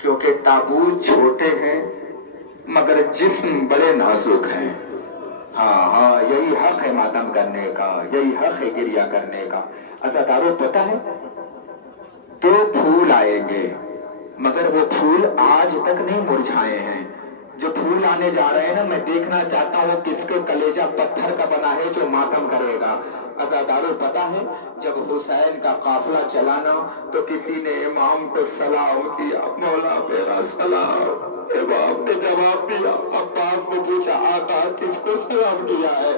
क्योंकि ताबूत छोटे हैं मगर जिस्म बड़े नाजुक हैं। हाँ हाँ, यही हक है मातम करने का, यही हक है गिरिया करने का। अज़ादारों, पता है 2 फूल आएंगे मगर वो फूल आज तक नहीं मुरझाए हैं। जो फूल आने जा रहे हैं ना, मैं देखना चाहता हूँ किसके कलेजा पत्थर का बना है जो मातम करेगा। अज़ादारों, पता है जब हुसैन का काफिला चला ना तो किसी ने इमाम को सलाम किया, मौला मेरा सलाम। इमाम ने जवाब दिया, अब्बास ने पूछा, आका किसको सलाम किया है?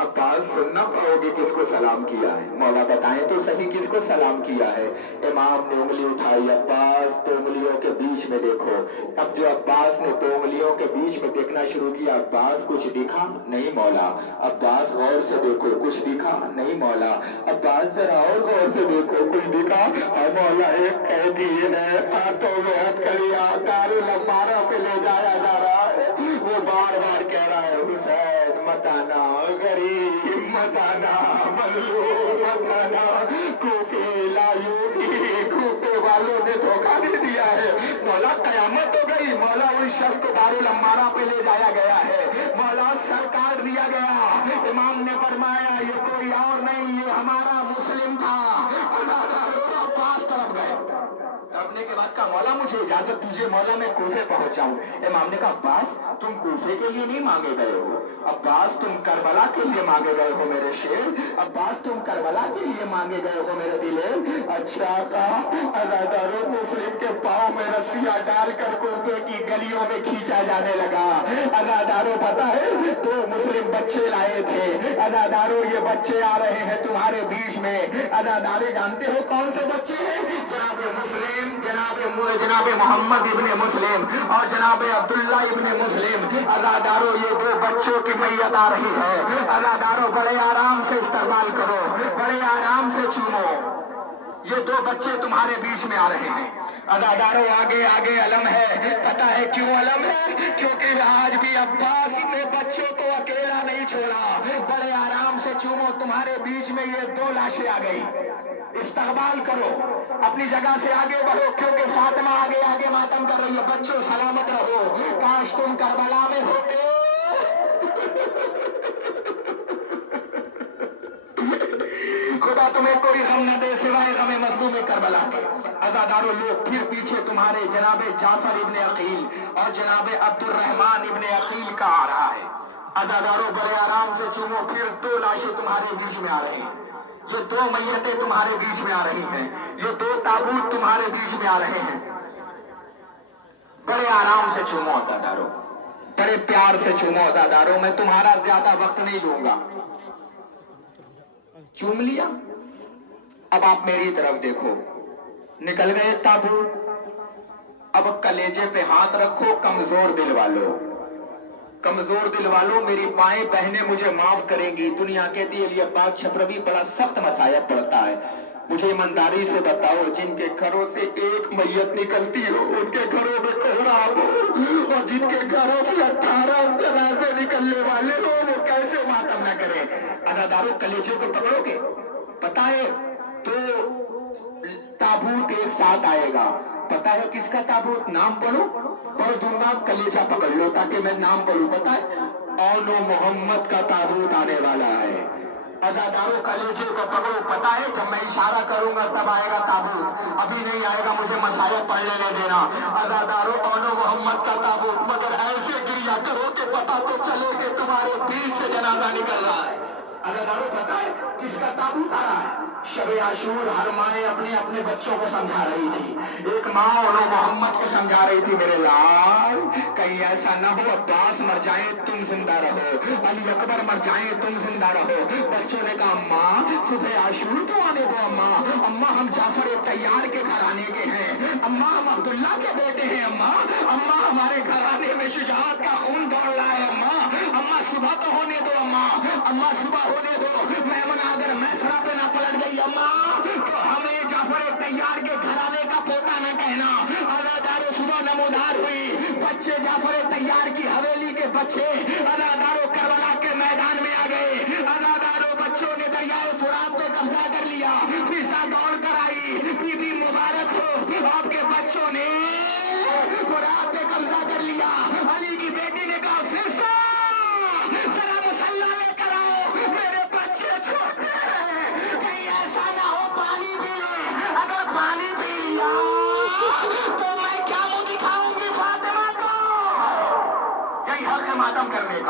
अब्बास, सुनना पाओगे किसको सलाम किया है? मौला बताएं तो सही किसको सलाम किया है? इमाम ने उंगली उठाई, अब्बास 2 उंगलियों के बीच में देखो। अब जो अब्बास ने 2 उंगलियों के बीच में देखना शुरू किया, अब्बास कुछ दिखा? नहीं मौला। अब्बास गौर से देखो, कुछ दिखा? नहीं मौला। अब्बास जरा और गौर से देखो, कुछ दिखा? मौला, एक कैदी है, हाथों में हथकड़ियां दारुल अम्मारा पे ले जाया जा रहा है। वो बार बार कह रहा है, हुसैन मत आना, गरीब मत आना, मजलूम मत आना। कूफे लायूदी, कूफे वालों ने धोखा दे दिया है। मौला, कयामत हो गई। मौला, उस शख्स को दारुल अम्मारा पे ले जाया गया है। मौला, सर काट दिया गया। इमाम ने फरमाया, ये कोई और नहीं, ये हमारा मुस्लिम था। अब्बास तरफ गए। तड़पने के बाद कहा, मौला मुझे इजाजत दीजिए, मौला मैं कूफे पहुंच जाऊं। इमाम ने कहा, अब्बास तुम कूफे के लिए नहीं मांगे गए हो, अब्बास तुम करबला के लिए मांगे गए हो मेरे शेर। अब्बास तुम करबला के लिए मांगे गए हो मेरे दिलेर। अच्छा कहा। अज़ादारों, मुस्लिम के पाँव में रस्सियां डालकर कूफे की गलियों में खींचा जाने लगा। अज़ादारों, पता है 2 मुस्लिम बच्चे लाए थे। अज़ादारों, ये बच्चे आ रहे हैं तुम्हारे बीच में। अज़ादारे, जानते हो कौन से बच्चे हैं? जनाबे मुस्लिम, जनाबे मोहम्मद इब्ने मुस्लिम और जनाबे अब्दुल्ला इब्ने मुस्लिम। अज़ादारों, ये 2 बच्चों की मैयत आ रही है। अज़ादारों, बड़े आराम से इस्तेमाल करो, बड़े आराम से चूमो। ये 2 बच्चे तुम्हारे बीच में आ रहे हैं। अज़ादारों, आगे आगे अलम है। पता है क्यों अलम है? क्योंकि आज भी अब्बास ने बच्चों को अकेला नहीं छोड़ा। बड़े आराम से चूमो, तुम्हारे बीच में ये 2 लाशें आ गई। इस्तेमाल करो, अपनी जगह से आगे बढ़ो, क्योंकि फातिमा आगे आगे मातम कर रही है। बच्चों, सलामत रहो, काश तुम करबला में होते। खुदा तुम्हें कोई गम न दे सिवाय गमे मज़लूम करबला के। अज़ादारों, लोग फिर पीछे तुम्हारे जनाबे जाफर इब्ने अकील और जनाबे अब्दुर्रहमान इब्ने अकील का आ रहा है। अज़ादारों, बड़े आराम से चूमो, फिर 2 लाशें तुम्हारे बीच में आ रही हैं। ये 2 मैयतें तुम्हारे बीच में आ रही हैं। ये 2 ताबूत तुम्हारे बीच में आ रहे हैं। बड़े आराम से चूमो अज़ादारों, बड़े प्यार से चूमो अज़ादारों। मैं तुम्हारा ज्यादा वक्त नहीं लूंगा। चूम लिया? अब आप मेरी तरफ देखो, निकल गए ताबूत। अब कलेजे पे हाथ रखो, कमजोर दिल वालों, कमजोर दिल वालों, मेरी माएं बहनें मुझे माफ करेंगी। दुनिया कहती है अली अब्बास छपरवी बड़ा सख्त मसायब पड़ता है। मुझे ईमानदारी से बताओ, जिनके घरों से एक मैयत निकलती हो, उनके घरों में कोहराम हो, और जिनके घरों से 18 जनाजे निकलने वाले हो, वो कैसे मातम न करें? अज़ादारों, कलेजे को पकड़ोगे? पता है तो ताबूत एक साथ आएगा। पता है किसका ताबूत? नाम पढ़ो, पढ़ दूंगा, कलेजा पकड़ लो ताकि मैं नाम पढ़ूं। पता है औलो मोहम्मद का ताबूत आने वाला है। अज़ादारों, कलेजे को पकड़ो। पता है जब मैं इशारा करूंगा तब आएगा ताबूत, अभी नहीं आएगा, मुझे मसायब पढ़ लेने देना। अज़ादारों, औलो मोहम्मद का ताबूत, मगर ऐसे गिरिया करो कि पता तो चले कि तुम्हारे बीच से जनाजा निकल रहा है। अज़ादारों, पता है किसका ताबूत आ रहा है? शब आशूर हर माएँ अपने अपने बच्चों को समझा रही थी। एक माँ औलो मोहम्मद को समझा रही थी, मेरे लाल कहीं ऐसा न हो अब्बास मर जाए तुम जिंदा रहो, अली अकबर मर जाए तुम जिंदा रहो। बच्चों ने कहा, अम्मा सुबह आशूर तो आने दो। अम्मा, अम्मा हम जाफर तैयार के घराने के हैं। अम्मा हम अब्दुल्ला के बेटे हैं। अम्मा, अम्मा हमारे घराने में शुजाअत का खून दौड़ रहा है। अम्मा, अम्मा सुबह तो होने दो। अम्मा, अम्मा सुबह होने दो। मेमना अगर मैसरा पे ना पलट गई अम्मा तो हमें जाफर तैयार के घराने का पोता न कहना। अज़ादारों, सुबह नमोदार हुई, बच्चे जाफर तैयार की हवेली के बच्चे अज़ादारों करबला के मैदान में आ गए। अज़ादारों, बच्चों ने दरियाए फुरात पे कब्जा कर लिया। फिजा दौड़ कर आई, बीबी मुबारक हो, आपके बच्चों ने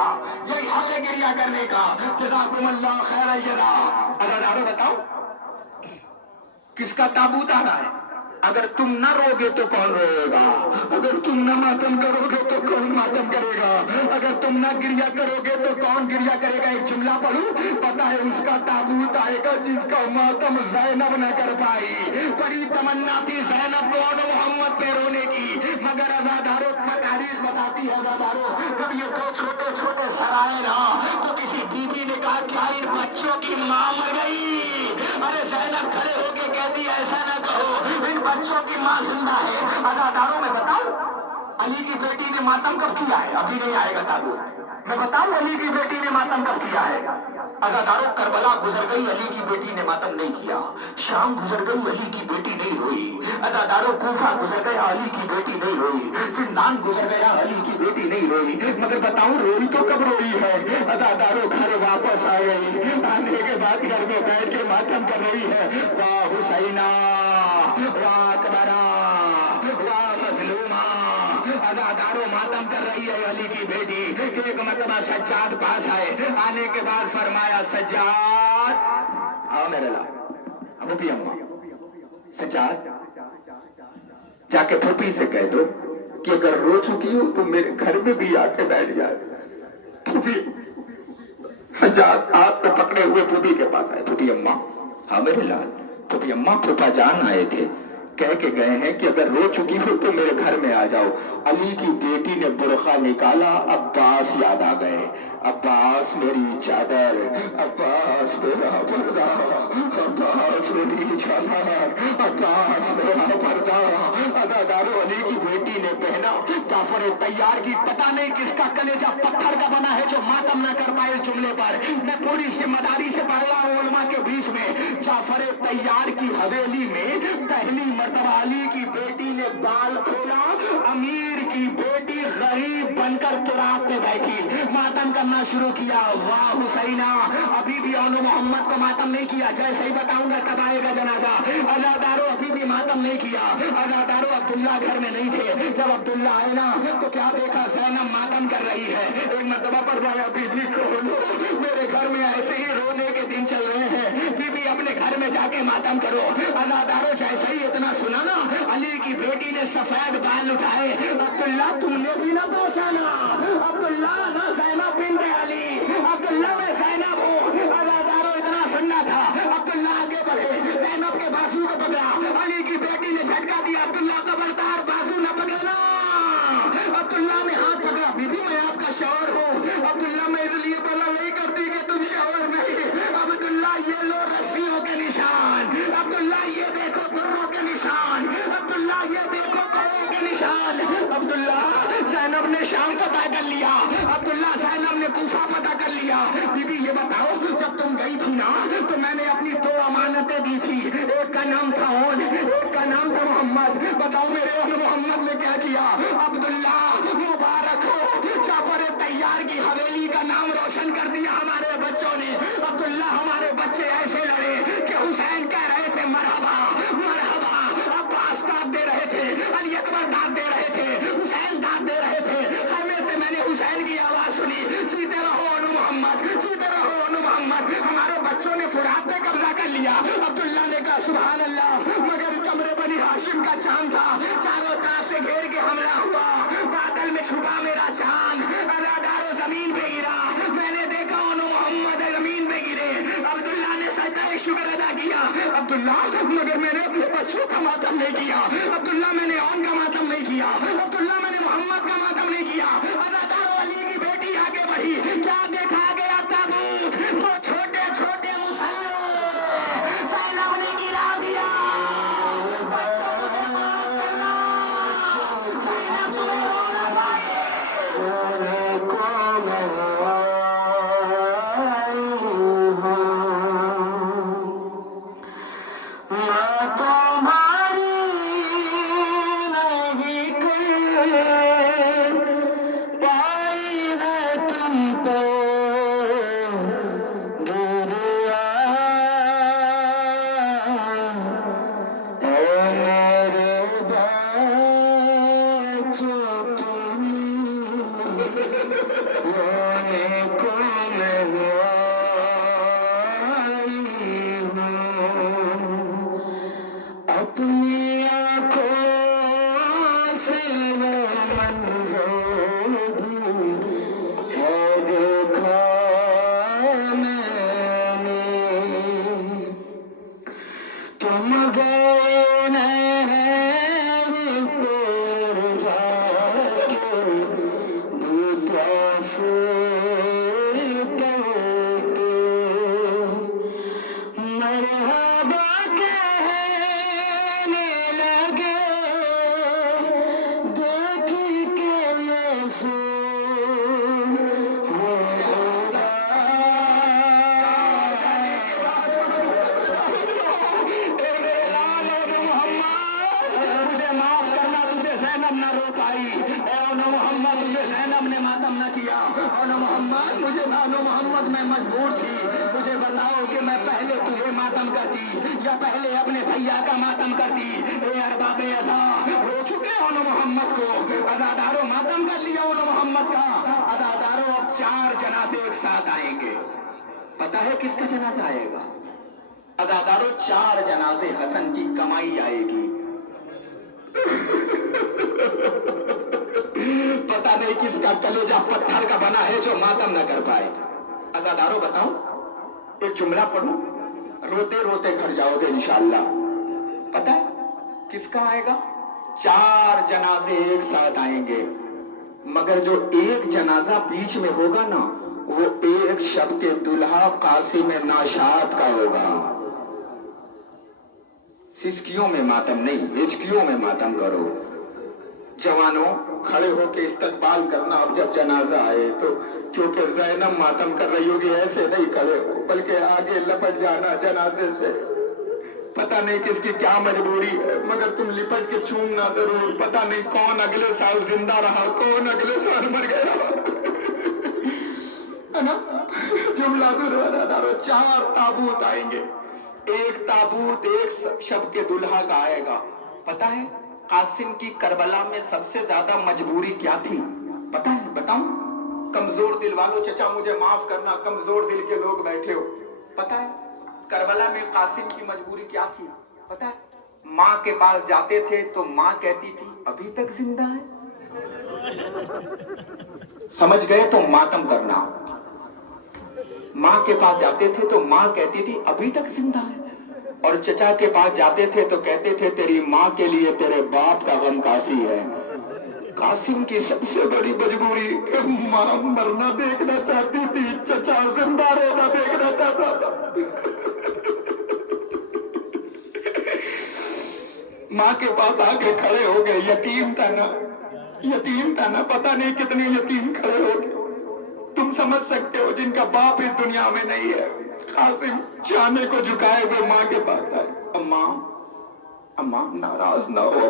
کا, یہی حق ہے گریہ کرنے کا. جزاکم اللہ خیر الجزا. اگر بتاؤ کس کا تابوت آ رہا ہے؟ اگر تم نہ روگے تو کون روئے گا؟ اگر تم نہ ماتم کرو گے تو کون ماتم کرے گا؟ اگر تم نہ گریہ کرو گے تو کون گریہ کرے گا؟ ایک جملہ پڑھوں، پتہ ہے اس کا تابوت آئے گا جس کا ماتم زینب نہ کر پائی. بڑی تمنا تھی زینب کو اور محمد پہ رونے کی، مگر ازاداروں کا تاریخ بتاتی ہے ازاداروں جب یہ دو چھوٹے چھوٹے سرائے نا تو کسی بیوی نے کہا کیا ان بچوں کی ماں مر گئی؟ ارے زینب کھڑے ہو کے کہتی ایسا نہ کہو، ان بچوں کی ماں زندہ ہے. اداداروں میں بتاؤ علی کی بیٹی نے ماتم کب کیا ہے؟ ابھی نہیں آئے گا تابوت. میں بتاؤں علی کی بیٹی نے ماتم کب کیا ہے؟ اداداروں کربلا گزر گئی، علی کی بیٹی نے ماتم نہیں کیا. شام گزر گئی، علی کی بیٹی نہیں روئی. اداداروں کوفہ گزر گیا، علی کی بیٹی نہیں روئی. زندان گزر گیا، علی کی بیٹی نہیں روئی. مگر بتاؤں روئی تو کب روئی ہے؟ اداداروں گھر واپس آ گئی، آنے کے بعد گھر میں بیٹھ کے ماتم کر رہی ہے. واہ حسینہ واہ اکبرہ واہ مظلومہ. اداداروں ماتم کر رہی ہے علی کی بیٹی. ایک مرتبہ سجاد پاس آئے، آنے کے بعد فرمایا سجاد آؤ میرے لال. پھوپھی اماں سجاد جا کے پھوپھی سے کہہ دو کہ اگر رو چکی ہوں تو میرے گھر میں بھی آ کے بیٹھ جائے. پھوپھی سجاد آپ کو پکڑے ہوئے پھوپھی کے پاس آئے. پھوپھی اماں ہاں میرے لال. پھوپھی اماں پھوپھا جان آئے تھے، کہہ کے گئے ہیں کہ اگر رو چکی ہو تو میرے گھر میں آ جاؤ. علی کی بیٹی نے برقع نکالا، عباس یاد آ گئے. عباس میری چادر، عباس میرا پردہ، عباس میری چادر، عباس میرا پردہ. اداداروں علی کی بیٹی نے پہنا. جعفر طیار کی پتہ نہیں کس کا کلیجہ پتھر کا بنا ہے جو ماتم نہ کر پائے اس جملے پر. میں پوری ذمہ داری سے پڑھ رہا ہوں علماء کے بیچ میں. جعفر طیار کی حویلی میں پہلی مرتبہ علی کی بیٹی نے بال کھولا. امیر کی بیٹی غریب بن کر تراب پہ بیٹھی، ماتم کرنا شروع کیا. واہ حسینہ ابھی بھی اون محمد کو ماتم نہیں کیا. جیسے ہی بتاؤں گا تب آئے گا جنازہ. ازاداروں ابھی بھی ماتم نہیں کیا. ازاداروں عبداللہ گھر میں نہیں تھے. جب عبداللہ آئے نا تو کیا دیکھا؟ زینب ماتم کر رہی ہے. ایک مرتبہ پر بھایا بی بی کھولو، میرے گھر میں ایسے ہی رونے کے دن چل رہے ہیں، بی بی اپنے گھر میں جا کے ماتم کرو. ازاداروں جیسے ہی اتنا سنا نا علی کی بیٹی نے سفید بال اٹھائے. عبداللہ تم نے بھی نہ پہچانا؟ عبداللہ نہ زینب بنت علی، عبداللہ میں زینب ہوں. ازاداروں اتنا سننا تھا. عبداللہ آگے بڑھے، زینب کے بازو کو پکڑا. علی کی بیٹی نے جھٹکا دیا. عبداللہ خبردار بازو نہ پکڑنا. عبداللہ نے ہاتھ پکڑا. بی بی میں آپ کا شوہر ہوں. عبداللہ میں اس لیے بلا نہیں کرتی کہ تم شوہر نہیں. عبداللہ یہ لو رسیوں کے نشان، عبداللہ یہ دیکھو بروں کے نشان، عبداللہ یہ دیکھو کروں کے نشان. عبداللہ زینب نے شام فتح کر لیا. عبداللہ زینب نے کوفہ فتح کر لیا. بی بی یہ بتاؤ جب تم گئی تھی نا تو میں نے اپنی دو امانتیں دی تھی. ایک کا نام تھا اون، ایک کا نام تھا محمد. بتاؤ میرے اون محمد نے کیا کیا؟ عبداللہ مبارک ہو، جعفر طیار کی حویلی کا نام روشن کر دیا ہمارے بچوں نے. عبداللہ ہمارے بچے ایسے لڑے کہ حسین کہہ رہے تھے مرحبا مرحبا. عباس داد دے رہے تھے، علی اکبر داد دے رہے تھے، حسین داد دے رہے تھے. خیمے سے میں نے حسین کی آواز سنی، جیتے رہو انو محمد، جیتے رہو انو محمد. ہمارے بچوں نے فرات پہ قبضہ کر لیا. عبداللہ نے کہا سبحان اللہ. مگر کمرے بنی ہاشم کا چاند تھا، چاروں طرف سے گھیر کے حملہ ہوا. بادل میں چھپا میرا چاند. اداداروں زمین پہ گرا. میں نے دیکھا انو محمد زمین پہ گرے. عبداللہ نے سجدہ شکر ادا کیا. عبداللہ مگر میں نے اپنے بچوں کا ماتم نہیں کیا. عبداللہ میں نے اون کا ماتم نہیں کیا. عبداللہ میں نے محمد کا ماتم نہیں کیا. اداداروں علی کی بیٹی آگے بڑھی. کیا دیکھا گیا تابوت؟ وہ چھوٹے چھوٹے مسلے زینب نے گرا دیا. بچوں مجھے معاف کرنا، زینب تمہیں رو نہ پائے. منظر ہے دیکھا میں نے، تم گئے نہر پر جا کے دوسرا سے ڈرتے، مرحبا کہنے لگے دیکھ کے یسوع ہے خدا۔ مجھے معاف کرنا، تجھے زینب نہ رو پائی، اے نو محمد تجھے زینب نے ماتم نہ کیا، اور نو محمد مجھے نو محمد میں مجبور تھی، مجھے بتاؤ کہ میں پہلے تجھے ماتم کرتی یا پہلے اپنے بھیا کا ماتم کرتی؟ اے ارباب ادا رو چکے ہو نو محمد کو، ادادارو ماتم کر لیا ہو نو محمد کا، ادادارو اب 4 جنازے ایک ساتھ آئیں گے، پتہ ہے کس کا جنازہ آئے گا؟ ادادارو 4 جنازے حسن کی کمائی آئے گی، پتہ نہیں کس کا کلیجہ پتھر کا بنا ہے جو ماتم نہ کر پائے۔ ازادارو بتاؤ، ایک جملہ پڑھو، روتے روتے گھر جاؤ گے انشاءاللہ۔ پتہ ہے کس کا آئے گا؟ 4 جنازے ایک ساتھ آئیں گے، مگر جو ایک جنازہ بیچ میں ہوگا نا، وہ ایک شب کے دلہا قاسم ناشاد کا ہوگا۔ سسکیوں میں ماتم نہیں، ہچکیوں میں ماتم کرو۔ جوانوں کھڑے ہو کے استقبال کرنا اب جب جنازہ آئے تو، کیونکہ زینب ماتم کر رہی ہوگی، ایسے نہیں کھڑے ہو بلکہ آگے لپٹ جانا جنازے سے۔ پتہ نہیں کس کی کیا مجبوری ہے، مگر تم لپٹ کے چومنا ضرور، پتہ نہیں کون اگلے سال زندہ رہا، کون اگلے سال مر گیا ہے نا؟ جملہ دارو 4 تابوت آئیں گے، ایک تابوت ایک شب کے دلہا کا آئے گا۔ پتہ ہے قاسم کی کربلا میں سب سے زیادہ مجبوری کیا تھی؟ پتہ ہے بتاؤں؟ کمزور دل والوں، چچا مجھے معاف کرنا، کمزور دل کے لوگ بیٹھے ہو، پتہ ہے کربلا میں قاسم کی مجبوری کیا تھی؟ پتہ ہے ماں کے پاس جاتے تھے تو ماں کہتی تھی ابھی تک زندہ ہے، سمجھ گئے تو ماتم کرنا۔ ماں کے پاس جاتے تھے تو ماں کہتی تھی ابھی تک زندہ ہے، اور چچا کے پاس جاتے تھے تو کہتے تھے تیری ماں کے لیے تیرے باپ کا غم کافی ہے۔ قاسم کی سب سے بڑی مجبوری، ماں مرنا دیکھنا چاہتی تھی، چچا زندہ رہنا دیکھنا چاہتا تھا۔ ماں کے پاس آ کے کھڑے ہو گئے، یتیم تھا نا، پتہ نہیں کتنے یتیم کھڑے ہو گئے، تم سمجھ سکتے ہو جن کا باپ اس دنیا میں نہیں ہے۔ قاسم چانے کو جھکائے ہوئے ماں کے پاس آئے، اماں ناراض نہ ہو،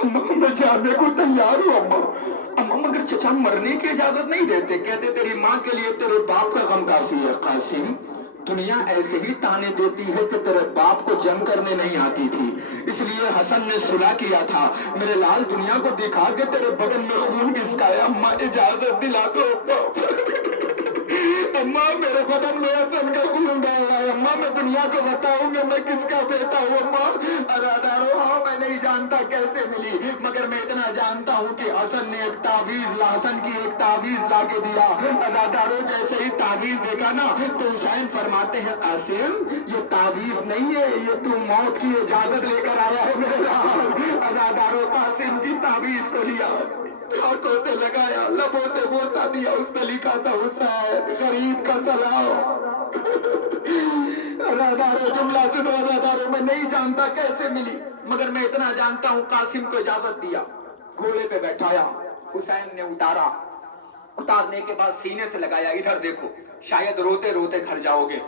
اماں میں جانے کو تیار ہوں، اماں مگر چچا مرنے کی اجازت نہیں دیتے، کہتے تیری ماں کے لیے تیرے باپ کا غم کافی ہے۔ قاسم دنیا ایسے ہی تانے دیتی ہے کہ تیرے باپ کو جنگ کرنے نہیں آتی تھی، اس لیے حسن نے صلح کیا تھا، میرے لال دنیا کو دکھا کے تیرے بدن میں خون کس کا ہے، اماں اجازت دلا دو، اماں میرے بدن میں حسن کا خون ڈالا ہے، اماں میں دنیا کو بتاؤں گا میں کس کا بیٹا ہوں۔ اماں ارادارو ہاں میں نہیں جانتا کیسے ملی، مگر میں اتنا جانتا ہوں کہ حسن نے ایک تعویذ حسن کی ایک تعویذ لا کے دیا۔ ارادارو جیسے ہی تعویذ دیکھا نا تو حسین فرماتے ہیں قاسم یہ تعویذ نہیں ہے، یہ تو موت کی اجازت لے کر آیا ہے میرے لال۔ ارادارو قاسم کی تعویذ کو لیا، ہاتھوں سے لگایا، لبوں سے بوسا دیا، اس پہ لکھا تھا حسین غریب کا سلام۔ ارادارو جملہ سنو، ارادارو میں نہیں جانتا کیسے ملی، مگر میں اتنا جانتا ہوں قاسم کو اجازت دیا، گھوڑے پہ بیٹھایا، حسین نے اتارا، اتارنے کے بعد سینے سے لگایا، ادھر دیکھو شاید روتے روتے گھر جاؤ گے،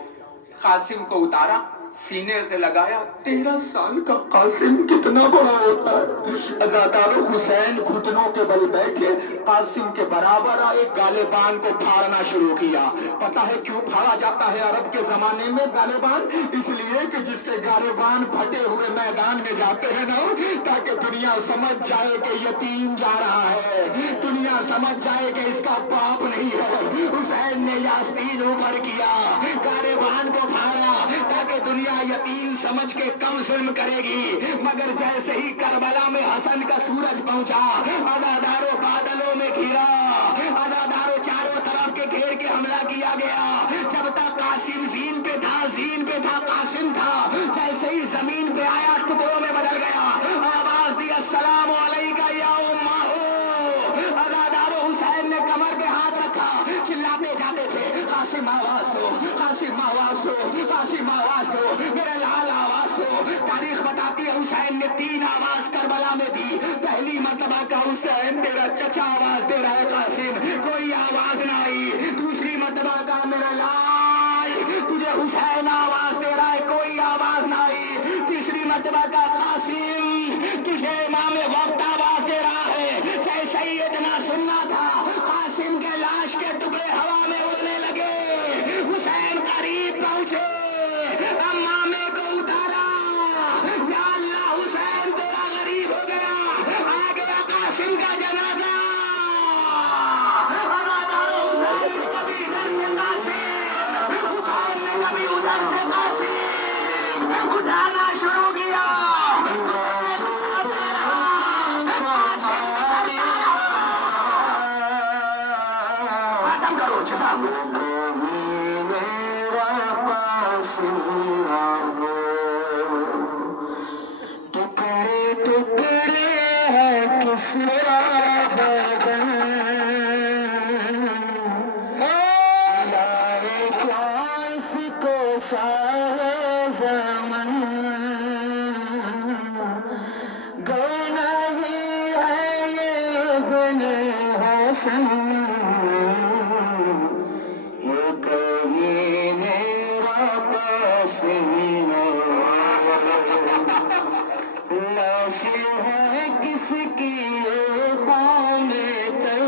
قاسم کو اتارا، سینے سے لگایا، 13 سال کا قاسم کتنا بڑا ہوتا ہے۔ ازادارو حسین گھٹنوں کے بل بیٹھے قاسم کے برابر آئے، غالبان کو پھاڑنا شروع کیا۔ پتہ ہے کیوں پھاڑا جاتا ہے عرب کے زمانے میں غالبان؟ اس لیے کہ جس کے غالبان پھٹے ہوئے میدان میں جاتے ہیں نا، تاکہ دنیا سمجھ جائے کہ یتیم جا رہا ہے، دنیا سمجھ جائے کہ اس کا باپ نہیں ہے۔ حسین نے یاسین اوپر کیا، غالبان کو پھاڑا تاکہ دنیا دنیا یتیم سمجھ کے کم ظلم کرے گی، مگر جیسے ہی کربلا میں حسن کا سورج پہنچا، عزاداروں بادلوں میں گھرا، عزاداروں چاروں طرف کے گھیر کے حملہ کیا گیا۔ جب تک قاسم زین پہ تھا، زین پہ تھا، قاسم تھا، جیسے ہی زمین پہ آیا ٹکڑوں میں بدل گیا۔ آواز دی السلام علیکہ یا امہ ہو۔ عزاداروں حسین نے کمر پہ ہاتھ رکھا، چلاتے جاتے تھے، قاسم آواز دو، قاسم آواز دو، قاسم آواز دو، میرے لال آواز دو۔ تاریخ بتاتی ہے حسین نے 3 آواز کربلا میں دی۔ پہلی مرتبہ کا حسین تیرا چچا آواز دے رہا ہے قاسم، کوئی آواز نہ آئی۔ دوسری مرتبہ کا میرا لال تجھے حسین آواز دے رہا ہے، کوئی آواز نہ آئی۔ تیسری مرتبہ کا قاسم تجھے امام وقت آواز دے رہا ہے۔ جیسے ہی اتنا سننا تھا، قاسم کے لاش کے ٹکڑے ہوا میں اڑنے لگے۔ حسین قریب پہنچے، امامے کو اتارا، یا اللہ حسین تیرا غریب ہو گیا، آ گیا قاسم کا جنازہ۔ حسین نے کبھی ادھر سے قاسم، حسین نے کبھی ادھر سے قاسم اٹھانا شروع کیا۔ ختم کرو جزاک ٹکڑے ٹکڑے ہے کسرا بدن، لائے کلاس کو شاہ زمن، گانا ہی ہے یہ ابن حسن، یہ کہیں میرا قاسم، لاش ہے کس کی یہ خام تر،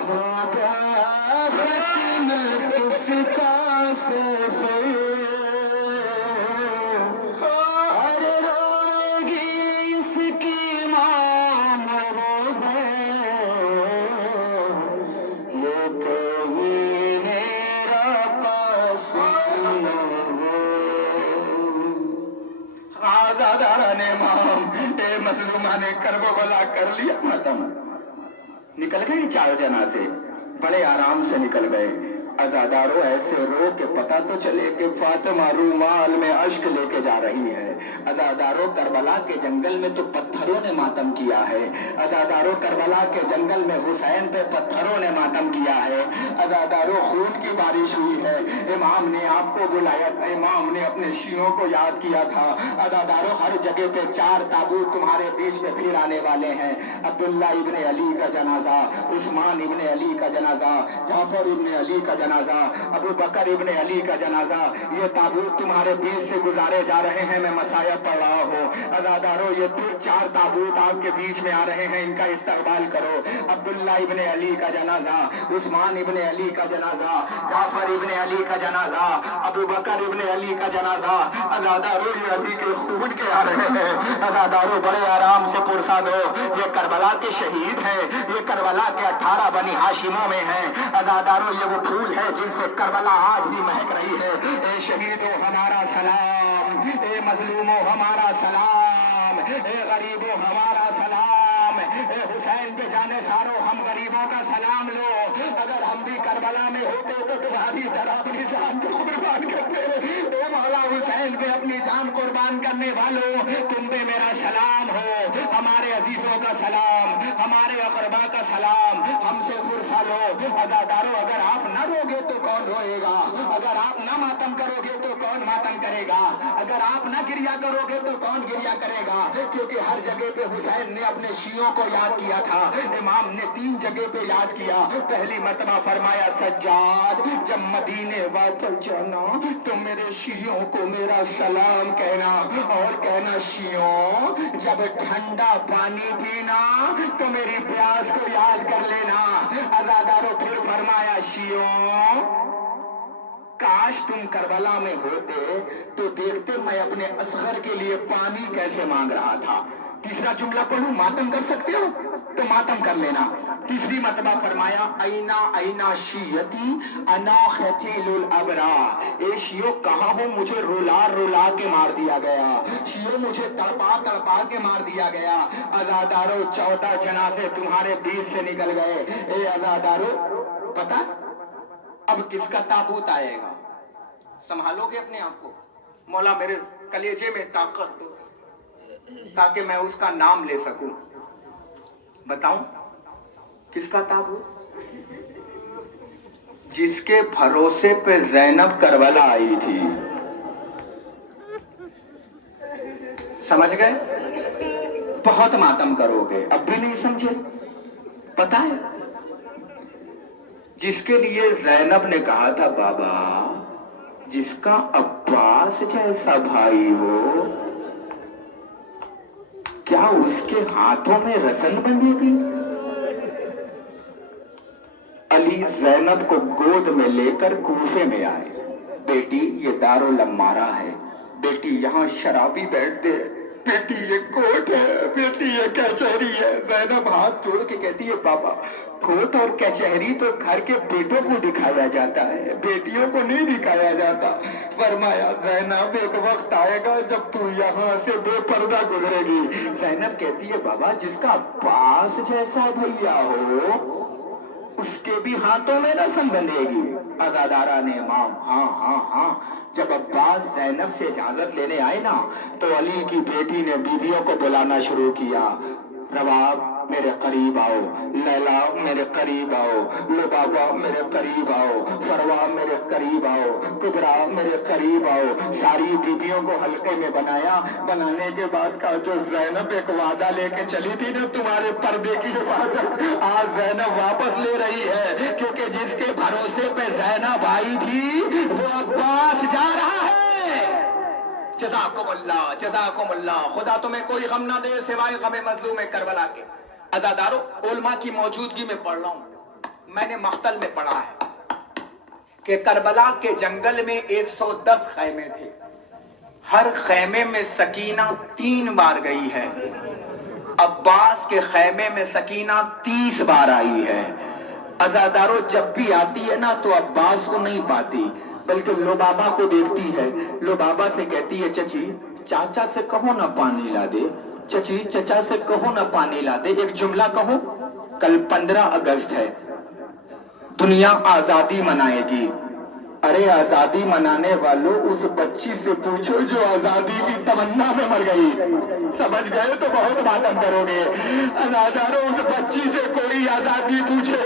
ختم کس کا سفر، ہر روئے گی اس کی ماں مرو یہ کہیں میرا قاسم۔ آزاداران امام، اے مظلومان کرب و بلا کر لیا ماتم، نکل گئے 4 جنازے، بڑے آرام سے نکل گئے۔ عزاداروں ایسے رو کہ پتہ تو چلے کہ فاطمہ رومال میں اشک لے کے جا رہی ہے۔ عزاداروں کربلا کے جنگل میں تو پتھروں نے ماتم کیا ہے، عزاداروں کربلا کے جنگل میں حسین پہ پتھروں نے ماتم کیا ہے۔ عزاداروں خون کی بارش ہوئی ہے، امام نے آپ کو بلایا تھا، امام نے اپنے شیعوں کو یاد کیا تھا۔ عزاداروں ہر جگہ پہ 4 تابوت تمہارے بیچ میں پھر آنے والے ہیں۔ عبداللہ ابن علی کا جنازہ، عثمان ابن علی کا جنازہ، جعفر ابن علی کا جنازہ، ابو بکر ابن علی کا جنازہ، یہ تابوت تمہارے بیچ سے گزارے جا رہے ہیں۔ میں مسائب پڑھ رہا ہوں۔ عزاداروں یہ 4 تابوت آپ کے بیچ میں آ رہے ہیں، ان کا استقبال کرو۔ عبداللہ ابن علی کا جنازہ، عثمان ابن علی کا جنازہ، جعفر ابن علی کا جنازہ، ابو بکر ابن علی کا جنازہ۔ عزاداروں یہ علی کے خون کے آ رہے ہیں۔ عزاداروں بڑے آرام سے پرسا دو، یہ کربلا کے شہید ہیں، یہ کربلا کے 18 بنی ہاشموں میں ہیں۔ عزاداروں یہ وہ پھول ہے جن سے کربلا آج بھی مہک رہی ہے۔ اے شہیدوں ہمارا سلام، اے مظلوموں ہمارا سلام، اے غریبوں ہمارا سلام، اے حسین پہ جانے ساروں ہم غریبوں کا سلام لو۔ اگر ہم بھی کربلا میں ہوتے تو تمہاری طرح اپنی جان کو قربان کرتے۔ اے مولا حسین پہ اپنی جان قربان کرنے والوں، تم پہ میرا سلام ہو، ہمارے عزیزوں کا سلام، ہمارے اقربا کا سلام، ہم سے فرصہ لو۔ عزاداروں اگر آپ نہ روگے تو کون روئے گا؟ اگر آپ نہ ماتم کرو گے تو کون ماتم کرے گا؟ اگر آپ نہ گریا کرو گے تو کون گریا کرے گا؟ کیونکہ ہر جگہ پہ حسین نے اپنے شیعوں کو یاد کیا تھا۔ امام نے 3 جگہ پہ یاد کیا۔ پہلی مرتبہ فرمایا سجاد جب مدینے واپس جانا تو میرے شیعوں کو میرا سلام کہنا، اور کہنا شیعوں جب ٹھنڈا پانی پینا تو میری پیاس کو یاد کر لینا۔ عزاداروں پھر فرمایا شیعوں کاش تم کربلا میں ہوتے تو دیکھتے میں اپنے اصغر کے لیے پانی کیسے مانگ رہا تھا۔ तीसरा जुमला पढ़ूं, मातम कर सकते हो तो मातम कर लेना। तीसरी मरतबा फरमाया ऐना ऐना शियती अना खतीलुल अबरा, ए शियो कहाँ हो, मुझे रुला रुला के मार दिया गया, शियो मुझे तड़पा तड़पा के मार दिया गया। अज़ादारो 14 जनाजे तुम्हारे बीच से निकल गए। ए अज़ादारो, पता अब किसका ताबूत आएगा? संभालोगे अपने आप को? मौला मेरे कलेजे में ताकत दो ताकि मैं उसका नाम ले सकूं। बताऊं किसका ताबूत? जिसके भरोसे पे ज़ैनब करबला आई थी। समझ गए? बहुत मातम करोगे, अब भी नहीं समझे? पता है जिसके लिए ज़ैनब ने कहा था बाबा जिसका अब्बास जैसा भाई हो, क्या उसके हाथों में रसन बंधेगी? अली ज़ैनब को गोद में लेकर कूफे में आए। बेटी ये दारुल अम्मारा है, बेटी यहाँ शराबी बैठते हैं, बेटी ये कोर्ट है, बेटी ये कचहरी है। ज़ैनब हाथ जोड़ के कहती है बाबा कोर्ट और कचहरी तो घर के बेटों को दिखाया जाता है, बेटियों को नहीं दिखाया जाता। फरमाया ज़ैनब एक वक्त आएगा जब तू यहाँ से बेपर्दा गुजरेगी। ज़ैनब कहती है बाबा जिसका अब्बास जैसा भैया हो उसके भी हाथों में रस्म बंधेगी। अज़ादारा ने इमाम हाँ हाँ हाँ। जब अब्बास ज़ैनब से इजाजत लेने आए ना तो अली की बेटी ने बीवियों को बुलाना शुरू किया। रवाब मेरे करीब आओ, लैला मेरे करीब आओ, लुबाबा मेरे करीब आओ, फरवा मेरे करीब आओ, कुबरा मेरे करीब आओ। सारी बीवियों को हल्के में बनाया। बनाने के बाद का जो ज़ैनब एक वादा लेके चली थी ना तुम्हारे पर्दे की हिफाजत, आज ज़ैनब वापस ले रही है, क्योंकि जिसके भरोसे पे ज़ैनब आई थी वो अब्बास जा रहा है। जज़ाकुमुल्लाह जज़ाकुमुल्लाह। खुदा तुम्हें कोई गम ना दे सिवाय गमे मजलूम करबला के। अज़ादारो उलमा की मौजूदगी में पढ़ रहा हूं, मैंने मख्तल में पढ़ा है कि करबला के जंगल में 110 खैमे थे, हर खैमे में सकीना 3 बार गई है। अब्बास के खैमे में सकीना 30 बार आई है। अज़ादारो जब भी आती है ना तो अब्बास को नहीं पाती बल्कि लुबाबा को देखती है। लुबाबा से कहती है चची चाचा से कहो ना पानी ला दे, चची चचा से कहो ना पानी ला दे। एक जुमला कहो, कल 15 अगस्त है, दुनिया आजादी मनाएगी। अरे आजादी मनाने वालों उस बच्ची से पूछो जो आजादी की तमन्ना में मर गई। समझ गए तो बहुत मातम करोगे। अज़ादारो उस बच्ची से कोई आजादी पूछे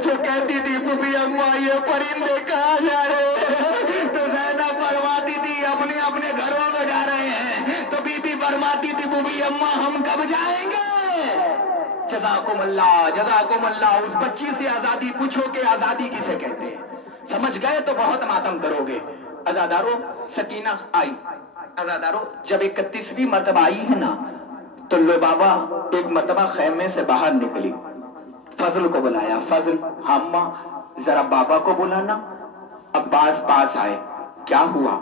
जो कहती थी बुबी अम्मा ये परिंदे कहाँ जा रहे हैं, तो ज़ैनब फरमाती थी अपने अपने घरों में जा रहे हैं, तो बीबी फरमाती थी बुबी अम्मा हम कब जाएंगे। जज़ाकुमुल्लाह जज़ाकुमुल्लाह। उस बच्ची से आजादी पूछो कि आजादी किसे कहते हैं। समझ गए तो बहुत मातम करोगे। अज़ादारो सकीना आई। अज़ादारो जब 31वीं मर्तबा आई है ना तो लुबाबा एक मर्तबा खैमे से बाहर निकली, फजल को बुलाया, फजल हम्मा जरा बाबा को बुलाना। अब्बास पास आए, क्या हुआ?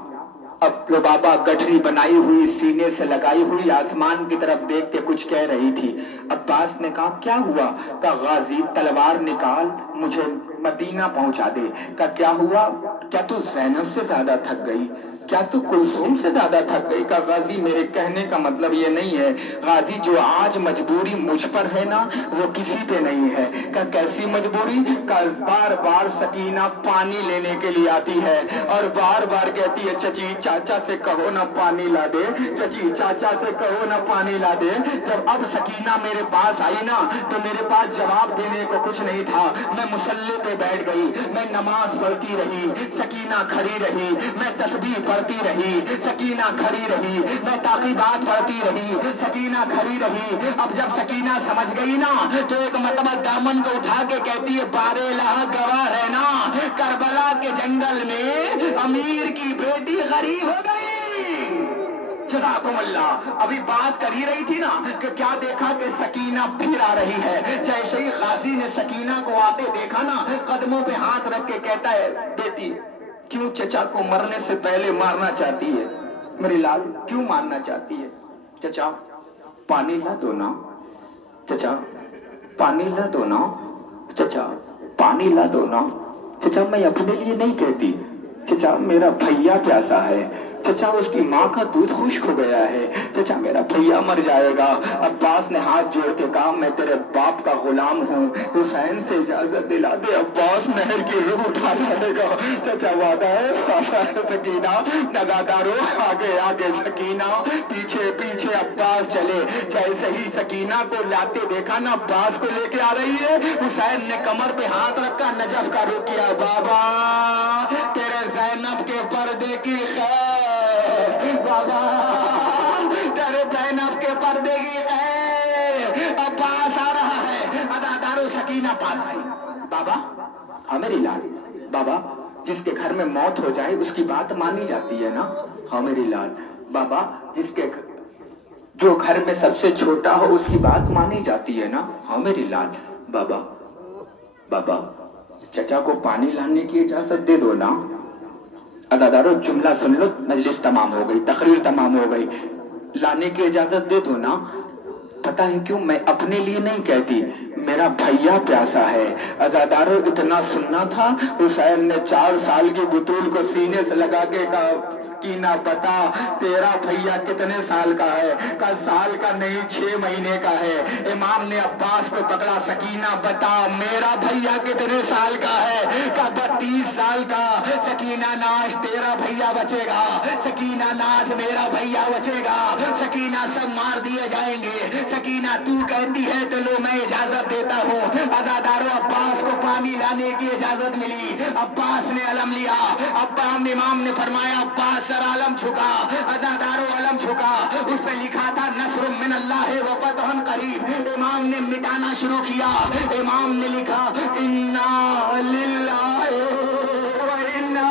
अब लुबाबा गठरी बनाई हुई सीने से लगाई हुई आसमान की तरफ देख के कुछ कह रही थी। अब्बास ने कहा क्या हुआ? कहा गाजी तलवार निकाल मुझे मदीना पहुंचा दे। कहा क्या हुआ? क्या तू ज़ैनब से ज्यादा थक गई? क्या तू कुलसूम से ज्यादा थक गई? का गाजी मेरे कहने का मतलब ये नहीं है गाजी, जो आज मजबूरी मुझ पर है ना वो किसी पे नहीं है। का कैसी मजबूरी? का बार बार सकीना पानी लेने के लिए आती है और बार बार कहती है चची चाचा से कहो ना पानी ला दे, चची चाचा से कहो ना पानी ला दे। जब अब सकीना मेरे पास आई ना तो मेरे पास जवाब देने को कुछ नहीं था। मैं मुसल्ले पे बैठ गई, मैं नमाज पढ़ती रही, सकीना खड़ी रही, मैं तस्बीह पढ़ती रही, सकीना खड़ी रही, मैं ताकीबात पढ़ती रही, सकीना खड़ी रही। अब जब सकीना समझ गई ना तो एक मरतबा दामन को उठा के कहती है बारे लाह गवाह है ना करबला के जंगल में अमीर की बेटी गरीब हो गई। जज़ाकुमुल्लाह। अभी बात कर ही रही थी ना कि क्या देखा कि सकीना फिर आ रही है। जैसे ही गाजी ने सकीना को आते देखा ना कदमों पे हाथ रख के कहता है बेटी क्यों चचा को मरने से पहले मारना चाहती है? मेरी लाल क्यों मारना चाहती है? चचा पानी ला दो ना चचा, पानी ला दो ना चचा, पानी ला दो ना चचा। मैं अपने लिए नहीं कहती चचा, मेरा भैया प्यासा है चचा, उसकी माँ का दूध खुश्क हो गया है चचा, मेरा भैया मर जाएगा। अब्बास ने हाथ जोड़ के कहा, मैं तेरे बाप का गुलाम हूँ, हुसैन से इजाजत दिला दे। अब्बास नहर की रूह उठा लाएगा चचा, वादा है सकीना। नगादारो आगे आगे सकीना, पीछे पीछे अब्बास चले। जैसे ही सकीना को लाते देखा ना, अब्बास को लेके आ रही है, हुसैन ने कमर पे हाथ रखा, नजफ का रुख किया। बाबा तेरे ज़ैनब के पर्दे की खैर, बाबा तेरे ज़ैनब के पर्दे की खैर। अब्बास आ रहा है, अदादारो सकीना पास आई। बाबा हाँ मेरी लाल, बाबा जिसके घर में मौत हो जाए उसकी बात मानी जाती है ना। हाँ मेरी लाल, बाबा जिसके जो घर में सबसे छोटा हो उसकी बात मानी जाती है ना। हाँ मेरी लाल, बाबा बाबा चचा को पानी लाने की इजाजत दे दो ना। अदादारो जुमला सुन लो, मजलिस तमाम हो गई, तकरीर तमाम हो गई, लाने की इजाजत दे दो ना। पता है क्यों? मैं अपने लिए नहीं कहती, मेरा भैया प्यासा है। अजादारो इतना सुनना था, हुसैन ने 4 साल की बुतूल को सीने से लगा के कहा, सकीना बता तेरा भैया कितने साल का है? का साल का नहीं 6 महीने का है। इमाम ने अब्बास को पकड़ा, सकीना बता मेरा भैया कितने साल का है? का 32 साल का। सकीना नाच तेरा भैया बचेगा, सकीना नाच मेरा भैया बचेगा, सकीना सब मार दिए जाएंगे। सकीना तू कहती है तो लो मैं इजाजत देता हूँ। अदादारो अब्बास को पानी लाने की इजाजत मिली, अब्बास ने अलम लिया। अब्बास इमाम ने फरमाया अब्बास सर अलम झुका, अदादारो अलम झुका। उस पे लिखा था नस्र मिन अल्लाह व फतहुन करीब। इमाम ने मिटाना शुरू किया, इमाम ने लिखा इन्ना लिल्लाहि व इन्ना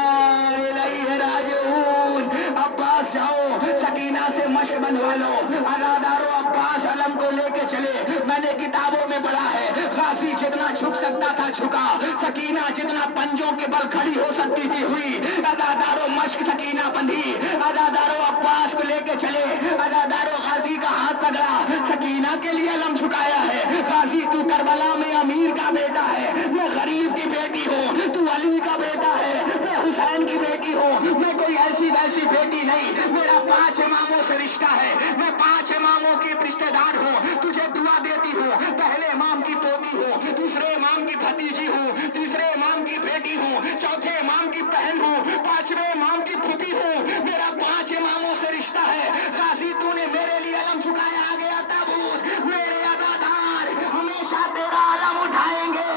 इलैहि राजिऊन। अब्बास जाओ सकीना से मशक बंधवा लो। अदादारो अब्बास अलम को लेके चले। मैंने किताबों में पढ़ा है, गाजी जितना झुक सकता था झुका, सकीना जितना पंजों के बल खड़ी हो सकती थी हुई। अदादारो मश्क सकीना बंधी, अदादारो अब्बास को लेके चले। अदादारो गाजी का हाथ पकड़ा, सकीना के लिए अलम झुकाया है। गाजी तू करबला में अमीर का बेटा है, मैं गरीब की बेटी हूँ, तू अली का बेटा है, मैं हुसैन की बेटी हूँ, मैं कोई ऐसी वैसी बेटी नहीं। मेरा 5 इमामों से रिश्ता है, मैं 5 इमामों की रिश्तेदार हूँ। तुझे दुआ देती हूँ, पहले इमाम की पोती हूँ, दूसरे इमाम की भतीजी हूँ, तीसरे इमाम की बेटी हूँ, चौथे इमाम की बहन हूँ, 5वें इमाम की फूफी हूँ। मेरा 5 इमामों से रिश्ता है। गाजी तूने मेरे लिए अलम झुकाया, आ गया ताबूत, मेरे अदादार हमेशा तेरा अलम उठाएंगे।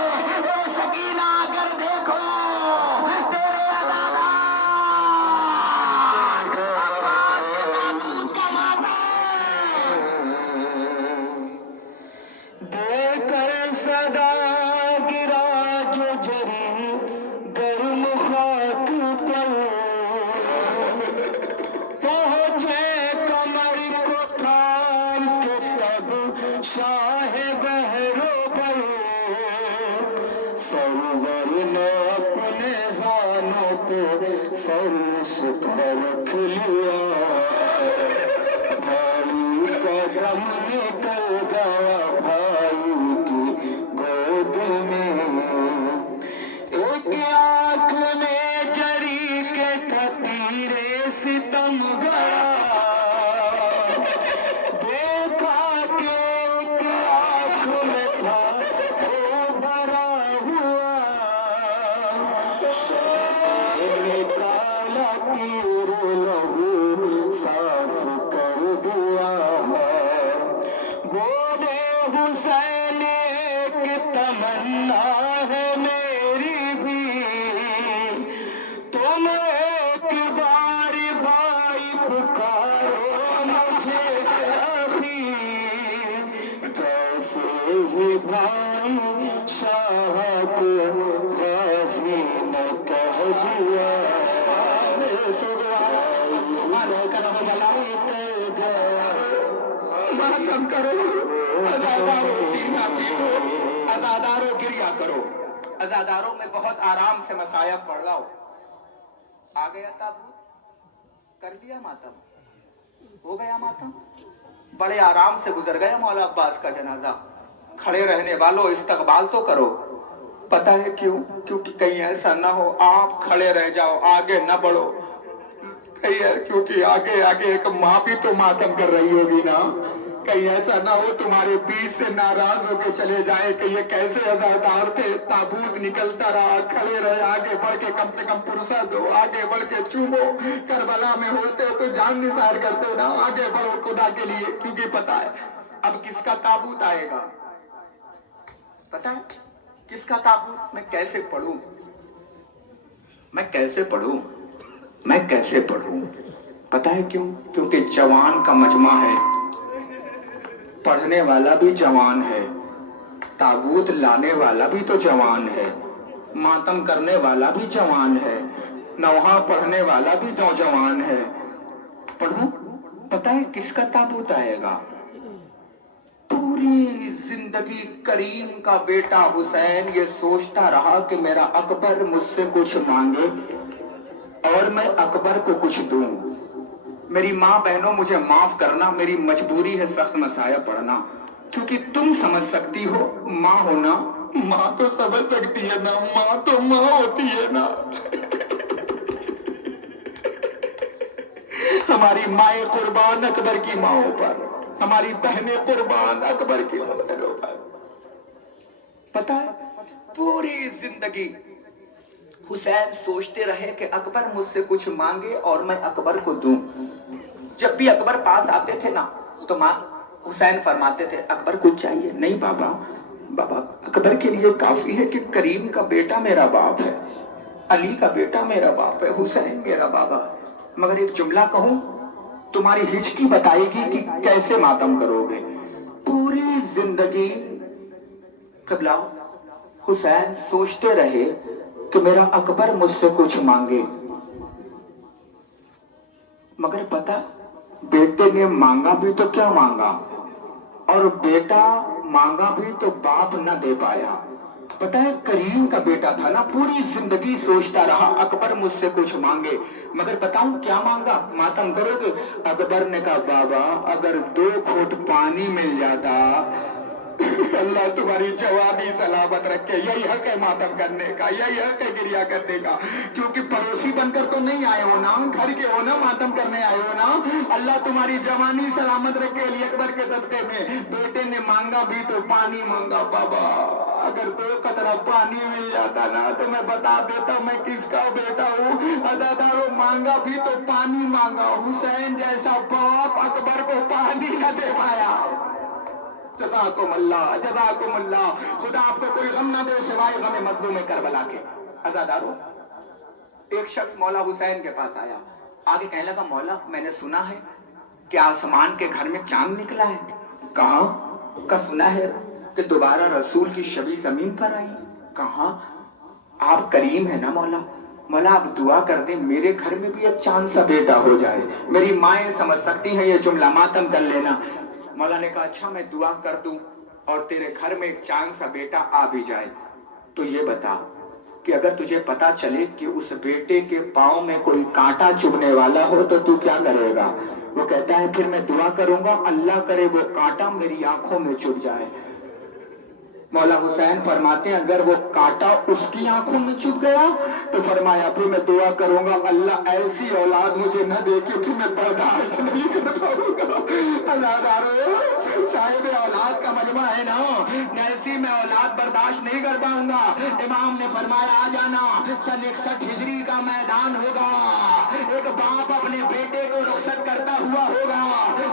ए सकीना कर देखो तेरे अदादार अब्बास के ताबूत का माता देकर सदा गिरा जो जरी गर्म खाक पर, पहुंचे कमर को थाम के तब शाह बहरो पर। सरवर ने अपने जानों को सर सुखा रख लिया, भाई का दम निकल गया भाई की गोद में। एक आंख में जरी के खतीरे सितम गया, देखा कि एक आंख में था वो भरा हुआ, निकाला तीर लहू साफ कर दिया। गोदे हुसैन एक तमन्ना है मेरी भी, तुम एक बार भाई पुकारो मुझे अभी। जैसे ही भाई शाह को गाजी ने कह दिया, मातम करो, अज़ादारो सीना पीटो, अज़ादारो गिरिया करो। अज़ादारों में बहुत आराम से मसायब पढ़ लाओ। आ गया ताबूत, कर दिया मातम, हो गया मातम, बड़े आराम से गुजर गया मौला अब्बास का जनाजा। खड़े रहने वालों इस्तकबाल तो करो। पता है क्यों? क्योंकि कहीं ऐसा ना हो आप खड़े रह जाओ, आगे न बढ़ो। कहीं क्योंकि आगे आगे एक माँ भी तो मातम कर रही होगी ना। कहीं ऐसा ना हो तुम्हारे बीच से नाराज होकर चले जाए कि ये कैसे अजादार थे, ताबूत निकलता रहा, खड़े रहे, आगे बढ़ के कम से कम फुर्सत दो, आगे बढ़ के चूमो। करबला में होते तो जान निसार करते ना, आगे बढ़ो खुदा के लिए। क्योंकि पता है अब किसका ताबूत आएगा, पता है किसका ताबूत। मैं कैसे पढ़ूं, मैं कैसे पढ़ूं, मैं कैसे पढ़ूं? पता है क्यों? क्योंकि जवान का मजमा है, पढ़ने वाला भी जवान है, ताबूत लाने वाला भी तो जवान है, मातम करने वाला भी जवान है, नौहा पढ़ने वाला भी नौजवान है। पढ़ूं? पता है किसका ताबूत आएगा? पूरी जिंदगी करीम का बेटा हुसैन ये सोचता रहा कि मेरा अकबर मुझसे कुछ मांगे और मैं अकबर को कुछ दूं। मेरी माँ बहनों मुझे माफ करना, मेरी मजबूरी है सख्त मसाया पढ़ना। क्योंकि तुम समझ सकती हो, माँ हो ना, माँ तो समझ सकती है ना, माँ तो माँ होती है ना। हमारी माए कुर्बान अकबर की माओं पर, हमारी बहनें कुर्बान अकबर की बहनों पर। पता है पूरी जिंदगी हुसैन सोचते रहे कि अकबर मुझसे कुछ मांगे और मैं अकबर को दूं। जब भी अकबर पास आते थे ना तो माँ हुसैन फरमाते थे अकबर कुछ चाहिए? नहीं बाबा, बाबा अकबर के लिए काफी है कि करीम का बेटा मेरा बाप है, अली का बेटा मेरा बाप है, हुसैन मेरा बाबा है। मगर एक जुमला कहूं, तुम्हारी हिचकी बताएगी कि कैसे मातम करोगे। पूरी जिंदगी कबला हुसैन सोचते रहे कि मेरा अकबर मुझसे कुछ मांगे, मगर पता बेटे ने मांगा भी तो क्या मांगा, और बेटा मांगा भी तो बाप न दे पाया। पता है करीम का बेटा था ना, पूरी जिंदगी सोचता रहा अकबर मुझसे कुछ मांगे, मगर बताऊं क्या मांगा? मातम करोगे? अकबर ने कहा बाबा अगर 2 घूंट पानी मिल जाता अल्लाह तुम्हारी जवानी सलामत रखे। यही हक है मातम करने का, यही हक है गिरिया करने का। क्योंकि पड़ोसी बनकर तो नहीं आए हो ना, घर के हो ना, मातम करने आए हो ना। अल्लाह तुम्हारी जवानी सलामत रखे। अली अकबर के सदके में बेटे ने मांगा भी तो पानी मांगा। बाबा अगर 2 कतरा पानी मिल जाता ना तो मैं बता देता मैं किसका बेटा हूँ। अदादारो मांगा भी तो पानी मांगा। हुसैन जैसा बाप अकबर को पानी न दे पाया। जज़ाकुमुल्लाह, जज़ाकुमुल्लाह। खुदा आपको कोई गम ना दे सिवाय गम मज़लूम करबला के। अज़ादारो एक शख्स मौला हुसैन के पास आया, आगे कहने लगा मौला मैंने सुना है कि आसमान के घर में चांद निकला है। कहा का सुना है कि दोबारा रसूल की शबी जमीन पर आई। कहा आप करीम है ना मौला, मौला आप दुआ कर दे मेरे घर में भी एक चांद सा बेटा हो जाए। मेरी माएँ समझ सकती हैं ये जुमला, मातम कर लेना। मौला ने कहा अच्छा मैं दुआ कर दूं और तेरे घर में एक चांद सा बेटा आ भी जाए, तो ये बता कि अगर तुझे पता चले कि उस बेटे के पाँव में कोई कांटा चुभने वाला हो तो तू क्या करेगा? वो कहता है फिर मैं दुआ करूंगा अल्लाह करे वो कांटा मेरी आंखों में चुभ जाए। मौला हुसैन फरमाते हैं अगर वो कांटा उसकी आंखों में चुभ गया तो फरमाया फिर मैं दुआ करूंगा अल्लाह ऐसी औलाद मुझे न दे क्योंकि मैं बर्दाश्त नहीं कर पाऊंगा। साहिब औलाद का मजमा है ना, ऐसी मैं औलाद बर्दाश्त नहीं कर पाऊंगा। इमाम ने फरमाया आ जाना, सन 61 हिजरी का मैदान होगा, एक बाप अपने बेटे को रुखसत करता हुआ होगा।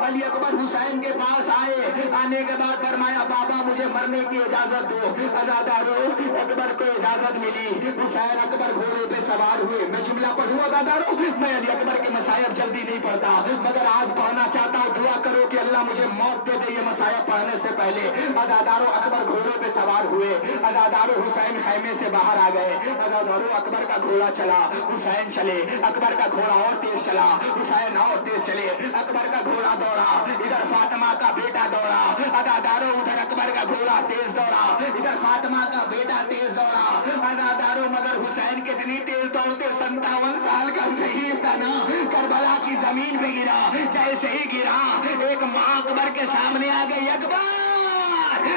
अली अकबर हुसैन के पास आए, आने के बाद फरमाया बाबा मुझे मरने की इजाजत दो। अज़ादारो अकबर को इजाजत मिली, हुसैन अकबर घोड़े पे सवार हुए। मैं जुमला पढ़ूं अज़ादारो, मैं अली अकबर के मसायब जल्दी नहीं पढ़ता मगर आज पढ़ना चाहता हूँ। दुआ करो कि अल्लाह मुझे मौत दे दे ये मसायब पढ़ने से पहले। अज़ादारो अकबर घोड़े पे सवार हुए, अज़ादारो हुसैन खैमे से बाहर आ गए। अज़ादारो अकबर का घोड़ा चला, हुसैन चले, अकबर का घोड़ा और तेज चला, हुसैन और तेज चले, अकबर का घोड़ा दौड़ा, इधर फातिमा का बेटा दौड़ा, अदादारों उधर अकबर का घोड़ा तेज दौड़ा, इधर फातिमा का बेटा तेज दौड़ा। अदादारों मगर हुसैन कितनी तेज दौड़ते, 57 साल का शहीद था ना, करबला की जमीन पे गिरा। जैसे ही गिरा एक माँ अकबर के सामने आ गई, अकबर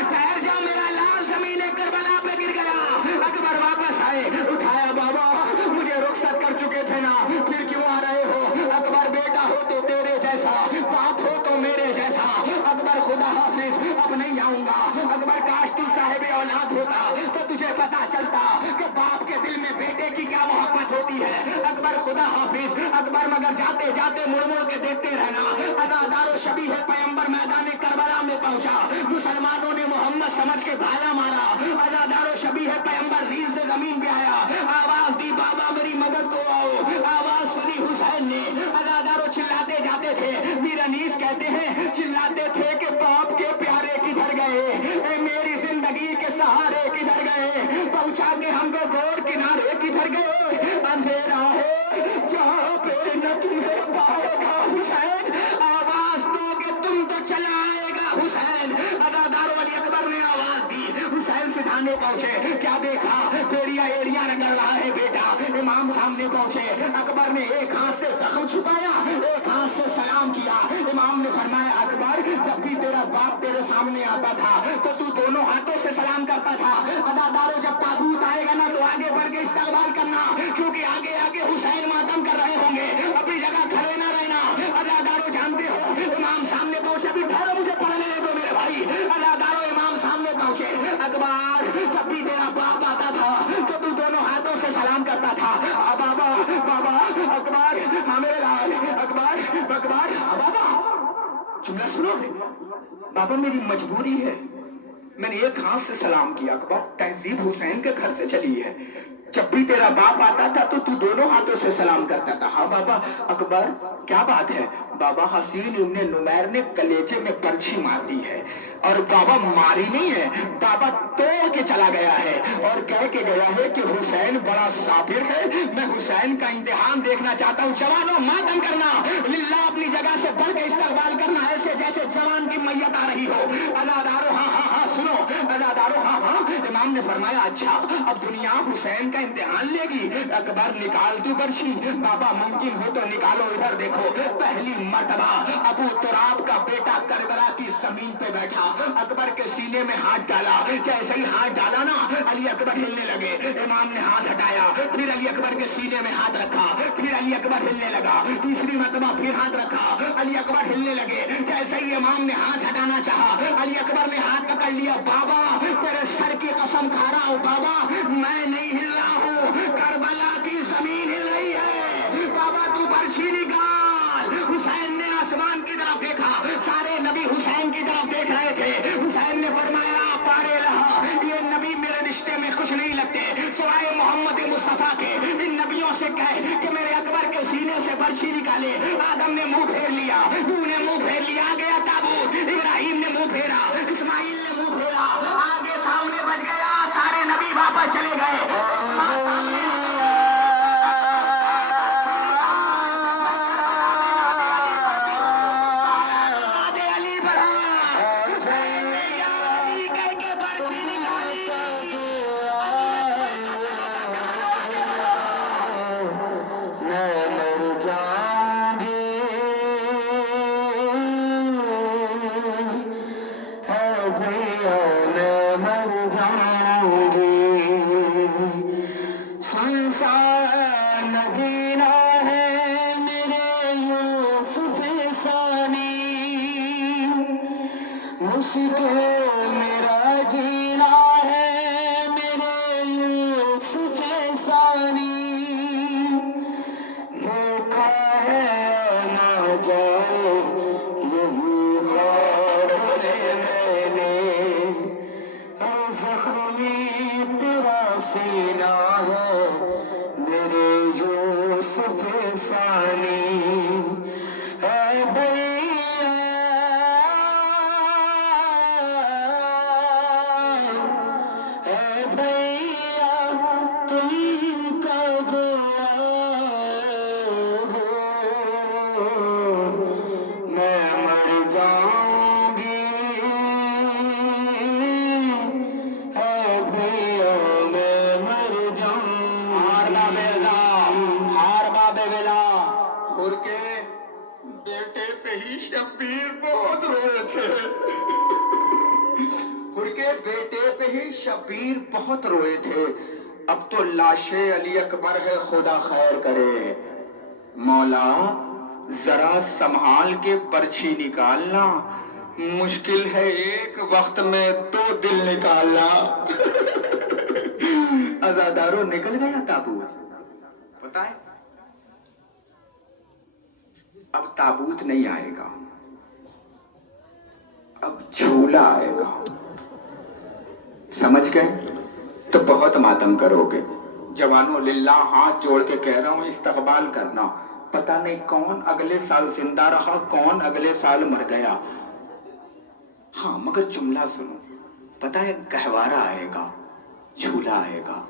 ठहर जा मेरा लाल, जमीन करबला पे गिर गया। अकबर वापस आए, उठाया, बाबा मुझे रुखसत कर चुके थे ना, फिर क्यों आ रहे हो? अकबर बेटा हो तो तेरे जैसा, बाप हो तो मेरे जैसा। अकबर खुदा हाफिज, अब नहीं आऊंगा। अकबर काश तू साहिब औलाद होता तो तुझे पता चलता कि बाप के दिल में बेटे की क्या मोहब्बत होती है। अकबर खुदा हाफिज। अकबर मगर जाते जाते मुड़ मुड़ के देखते रहना। अदादारो शबीह पैगंबर मैदान करबला में पहुंचा, मुसलमानों ने मोहम्मद समझ के भाला मारा। अदादारो शबीह पैगंबर रील से जमीन पे आया, आवाज दी, बाबा मेरी मदद को आओ। आवाज सुनी हुसैन ने। अदादारो चिल्लाते जाते थे, मीर अनीस कहते हैं चिल्लाते थे कि बाप के प्यारे किधर गए, मेरी जिंदगी के सहारे किधर गए, पहुंचा के हमको गोर किनारे किधर गए। अंधेरा है जहाँ पे न तुम्हें पाएगा हुसैन, आवाज दोगे तुम तो चला आएगा हुसैन। अदादारो अली अकबर ने आवाज दी, हुसैन सिधाने पहुंचे। क्या देखा? बेड़िया एड़िया रगड़ रहा है बेटा। इमाम सामने पहुंचे, अकबर ने एक हाथ से जख्म छुपाया, एक हाथ से सलाम किया। इमाम ने फरमाया, अकबर जब भी तेरा बाप तेरे सामने आता था तो तू दोनों हाथों से सलाम करता था। अदादारो जब ताबूत आएगा ना तो आगे बढ़ के इस्तकबाल करना, क्योंकि आगे आगे हुसैन मातम कर रहे होंगे, अपनी जगह खड़े ना रहना। अदादारो जानते हो, इमाम सामने पहुंचे, भी ठहरो मुझे पढ़ने दो मेरे भाई। अदादारो इमाम सामने पहुंचे, अकबर जब भी तेरा बाप आता था तो तू दोनों हाथों से सलाम करता था। बाबा बाबा अकबर, हाँ मेरे लाल, अकबर अकबर, बाबा जुमला सुनोगे? बाबा मेरी मजबूरी है, मैंने एक हाथ से सलाम किया। अकबर तहजीब हुसैन के घर से चली है, जब भी तेरा बाप आता था तो तू दोनों हाथों से सलाम करता था। हाँ बाबा। अकबर क्या बात है? बाबा हसीन इब्ने नुमैर ने कलेजे में पर्ची मार दी है, और बाबा मारी नहीं है, बाबा तोड़ के चला गया है और कह के गया है कि हुसैन बड़ा साबिर है, मैं हुसैन का इम्तिहान देखना चाहता हूँ। जवानों मातम करना, लिल्ला अपनी जगह से बढ़ के इस्तकबाल करना, ऐसे जैसे जवान की मैयत आ रही हो। अदादारो हाँ हाँ हाँ सुनो, अदादारो हाँ हाँ। इमाम ने फरमाया, अच्छा अब दुनिया हुसैन का इम्तिहान लेगी। अकबर निकाल दो पर्ची। बाबा मुमकिन हो तो निकालो, इधर देखो। पहली मर्तबा अबू तुराब का बेटा करबला की जमीन पे बैठा, अकबर के सीने में हाथ डाला। जैसे ही हाथ डाला ना, अली अकबर हिलने लगे। इमाम ने हाथ हटाया, फिर अली अकबर के सीने में हाथ रखा, फिर अली अकबर हिलने लगा। तीसरी मर्तबा फिर हाथ रखा, अली अकबर हिलने लगे। जैसे ही इमाम ने हाथ हटाना चाहा, अली अकबर ने हाथ पकड़ लिया। बाबा तेरे सर की कसम खा रहा हूँ बाबा, मैं नहीं हिल रहा हूँ, करबला की जमीन हिल रही है। बाबा तू पर्ची निकाल। हुसैन ने आसमान की तरफ देखा, सारे नबी हुसैन की तरफ देख रहे थे। हुसैन ने फरमाया, पारे रहा, ये नबी मेरे रिश्ते में कुछ नहीं लगते सिवाय मोहम्मद मुस्तफा के। इन नबियों से कहे कि मेरे अकबर के सीने से पर्ची निकाले। आदम ने मुंह फेर लिया, नूह ने मुंह फेर लिया, आ गया ताबूत। इब्राहिम ने मुंह फेरा, इस्माइल ने मुंह फेरा, आगे सामने बच गया, सारे नबी वापस चले गए। मुझको मेरा जीना है मेरे यूसुफ सानी, धोखा है ना जाए यही ख्वाब है मैंने, जख्मी तेरा सीना है मेरे यूसुफ सानी। है भैया تھے شبیر بہت روئے تھے، اب تو لاش علی اکبر ہے، خدا خیر کرے۔ مولا ذرا سنبھال کے برچھی نکالنا، مشکل ہے ایک وقت میں 2 دل نکالنا۔ عزادارو نکل گیا تابوت، پتہ ہے اب تابوت نہیں آئے گا، اب جھولا آئے گا، سمجھ گئے؟ تو بہت ماتم کرو گے۔ جوانوں للہ ہاتھ جوڑ کے کہہ رہا ہوں استقبال کرنا، پتہ نہیں کون اگلے سال زندہ رہا، کون اگلے سال مر گیا۔ ہاں مگر جملہ سنو، پتہ ہے گہوارہ آئے گا، جھولا آئے گا،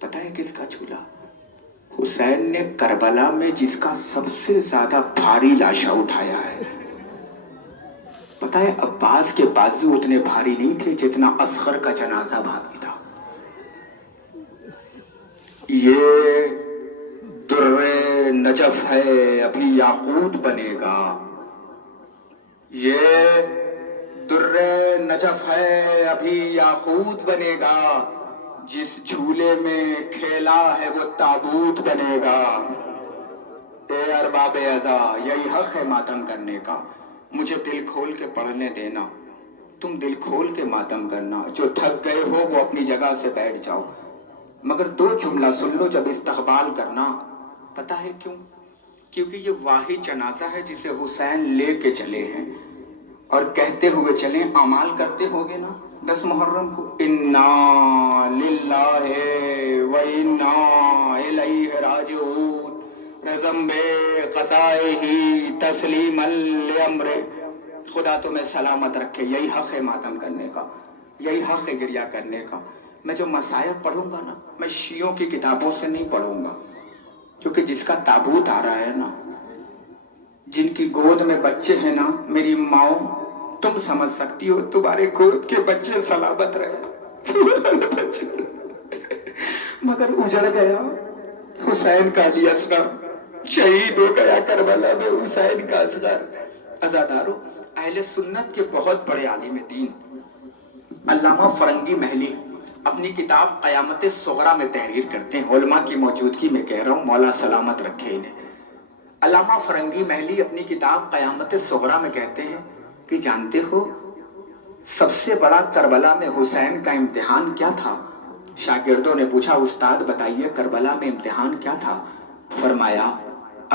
پتہ ہے کس کا جھولا؟ حسین نے کربلا میں جس کا سب سے زیادہ بھاری لاشا اٹھایا ہے۔ پتہ ہے عباس کے بازو اتنے بھاری نہیں تھے جتنا اصغر کا جنازہ بھاری تھا۔ یہ در نجف ہے ابھی یاقوت بنے گا، یہ در نجف ہے ابھی یاقوت بنے گا، جس جھولے میں کھیلا ہے وہ تابوت بنے گا۔ اے ارباب ادا، یہی حق ہے ماتم کرنے کا، مجھے دل کھول کے پڑھنے دینا، تم دل کھول کے ماتم کرنا، جو تھک گئے ہو وہ اپنی جگہ سے بیٹھ جاؤ، مگر 2 جملہ سن لو جب استقبال کرنا۔ پتہ ہے کیوں؟ کیونکہ یہ واحد جنازہ ہے جسے حسین لے کے چلے ہیں، اور کہتے ہوئے چلیں، اعمال کرتے ہوگے نا 10 محرم کو، انا للہ و انا الیہ راجعون، رزم بے قضائہ تسلیما لامر۔ خدا تمہیں سلامت رکھے، یہی حق ہے ماتم کرنے کا، یہی حق ہے گریہ کرنے کا۔ میں جو مصائب پڑھوں گا نا، میں شیعوں کی کتابوں سے نہیں پڑھوں گا، کیونکہ جس کا تابوت آ رہا ہے نا، جن کی گود میں بچے ہیں نا، میری ماؤں تم سمجھ سکتی ہو، تمہارے گود کے بچے سلامت رہے، مگر اجڑ گیا حسین کا علی اصغر، شہید ہو گیا کربلا میں حسین کا اصغر۔ عزادارو، اہل سنت کے بہت بڑے عالم دین علامہ فرنگی محلی اپنی کتاب قیامت صغریٰ میں تحریر کرتے ہیں، علماء کی موجودگی میں کہہ رہا ہوں، مولا سلامت رکھے انہیں۔ علامہ فرنگی محلی اپنی کتاب قیامت صغریٰ میں کہتے ہیں کہ جانتے ہو سب سے بڑا کربلا میں حسین کا امتحان کیا تھا؟ شاگردوں نے پوچھا استاد بتائیے کربلا میں امتحان کیا تھا؟ فرمایا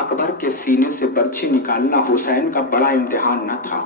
اکبر کے سینے سے برچھی نکالنا حسین کا بڑا امتحان نہ تھا،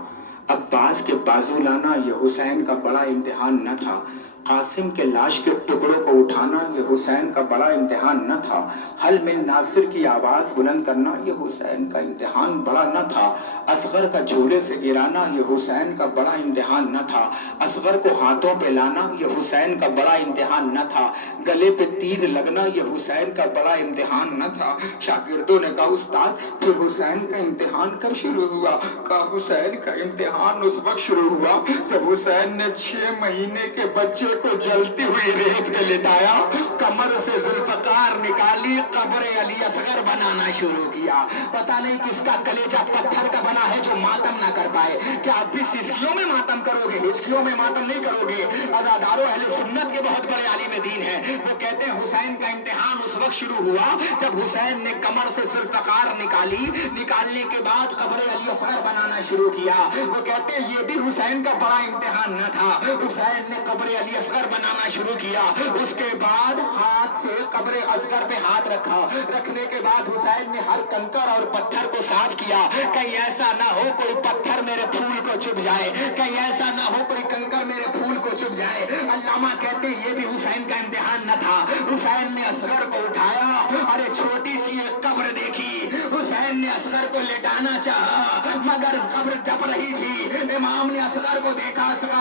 عباس کے بازو لانا یہ حسین کا بڑا امتحان نہ تھا، قاسم کے لاش کے ٹکڑوں کو اٹھانا یہ حسین کا بڑا امتحان نہ تھا، حل من ناصر کی آواز بلند کرنا یہ حسین کا امتحان بڑا نہ تھا، اصغر کا جھولے سے گرانا یہ حسین کا بڑا امتحان نہ تھا، اصغر کو ہاتھوں پہ لانا یہ حسین کا بڑا امتحان نہ تھا، گلے پہ تیر لگنا یہ حسین کا بڑا امتحان نہ تھا۔ شاگردوں نے کہا استاد پھر حسین کا امتحان کب شروع ہوا؟ کہا حسین کا امتحان اس وقت شروع ہوا جب حسین نے 6 مہینے کے بچے کو جلتی ہوئی ریت پہ لٹایا، کمر سے ذوالفقار نکالی، قبر علی اصغر بنانا شروع کیا۔ پتہ نہیں کس کا کلیجہ پتھر کا بنا ہے جو ماتم نہ کر پائے۔ کیا آپ بھی سسکیوں میں ماتم کرو گے؟ ہچکیوں میں ماتم نہیں کرو گے۔ عزادارو، اہل سنت کے بہت بڑے عالم دین ہیں، وہ کہتے ہیں حسین کا امتحان اس وقت شروع ہوا جب حسین نے کمر سے ذوالفقار نکالی، نکالنے کے بعد قبر علی اصغر بنانا شروع کیا۔ وہ کہتے ہیں یہ بھی حسین کا بڑا امتحان نہ تھا، حسین نے قبر علی اصغر بنانا شروع کیا، اس کے بعد ہاتھ سے قبر اصغر پہ ہاتھ رکھا، رکھنے کے بعد حسین نے ہر کنکر اور پتھر کو صاف کیا، کہیں ایسا نہ ہو کوئی پتھر میرے پھول کو چبھ جائے، کہیں ایسا نہ ہو کوئی کنکر میرے پھول کو چبھ جائے۔ علامہ کہتے ہیں یہ بھی حسین کا امتحان نہ تھا، حسین نے اصغر کو اٹھایا، ارے چھوٹی سی ایک قبر دیکھی، حسین نے اصغر کو لٹانا چاہا مگر قبر دب رہی تھی، امام نے اصغر کو دیکھا، اصغر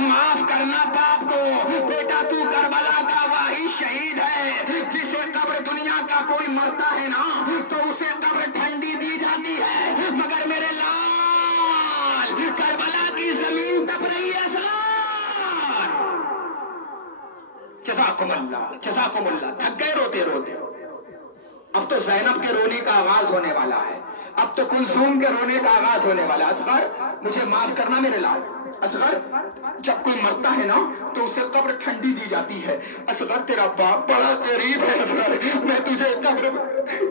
معاف کرنا باپ کو، بیٹا تو کربلا کا واحد شہید ہے جسے قبر دنیا کا کوئی مرتا ہے نا تو اسے قبر ٹھنڈی دی جاتی ہے، مگر میرے لال کربلا کی زمین تپ رہی ہے سر۔ جزاکم اللہ، جزاکم اللہ۔ تھک گئے روتے روتے؟ اب تو زینب کے رونے کا آغاز ہونے والا ہے۔ اب تو کلثوم کے رونے کا آغاز ہونے والا. اصغر مجھے معاف کرنا میرے لال. اصغر جب کوئی مرتا ہے نا تو اسے قبر ٹھنڈی دی جاتی ہے. اصغر تیرا باپ بڑا غریب ہے. اصغر میں تجھے قبر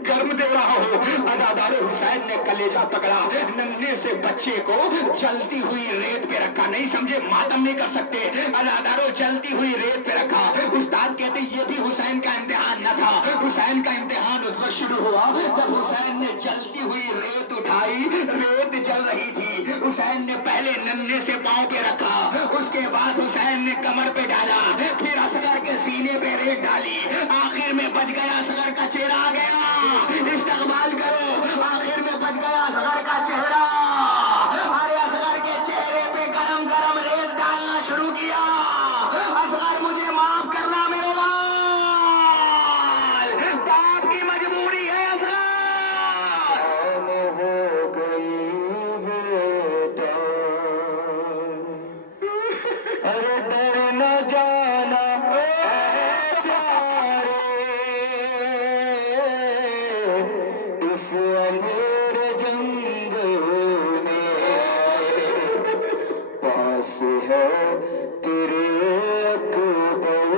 گرم دے رہا ہوں. ادادار حسین نے کلیجہ پکڑا, ننھے سے بچے کو جلتی ہوئی ریت پہ رکھا. نہیں سمجھے, ماتم نہیں کر سکتے. ادادارو جلتی ہوئی ریت پہ رکھا. استاد کہتے یہ بھی حسین کا امتحان نہ تھا. حسین کا امتحان اس وقت شروع ہوا جب حسین نے جلتی ہوئی ریت اٹھائی. ریت جل رہی تھی. حسین نے پہلے ننھے سے پاؤں پہ رکھا, اس کے بعد حسین نے کمر پہ ڈالا, پھر اصغر کے سینے پہ ریت ڈالی. آخر میں بچ گیا اصغر کا چہرہ آ گیا. استقبال کرو, آخر میں بچ گیا اصغر کا چہرہ. ارے اصغر کے چہرے پہ گرم گرم ریت ڈالنا شروع کیا. اصغر مجھے معاف کرنا میرے لال, باپ کی مجبوری ہے. اصغر ہو گئی بیٹا, ارے ڈر نہ جانا اے پیارے, اس اندھیر جنگ میں پاس ہے تیرے اکبر.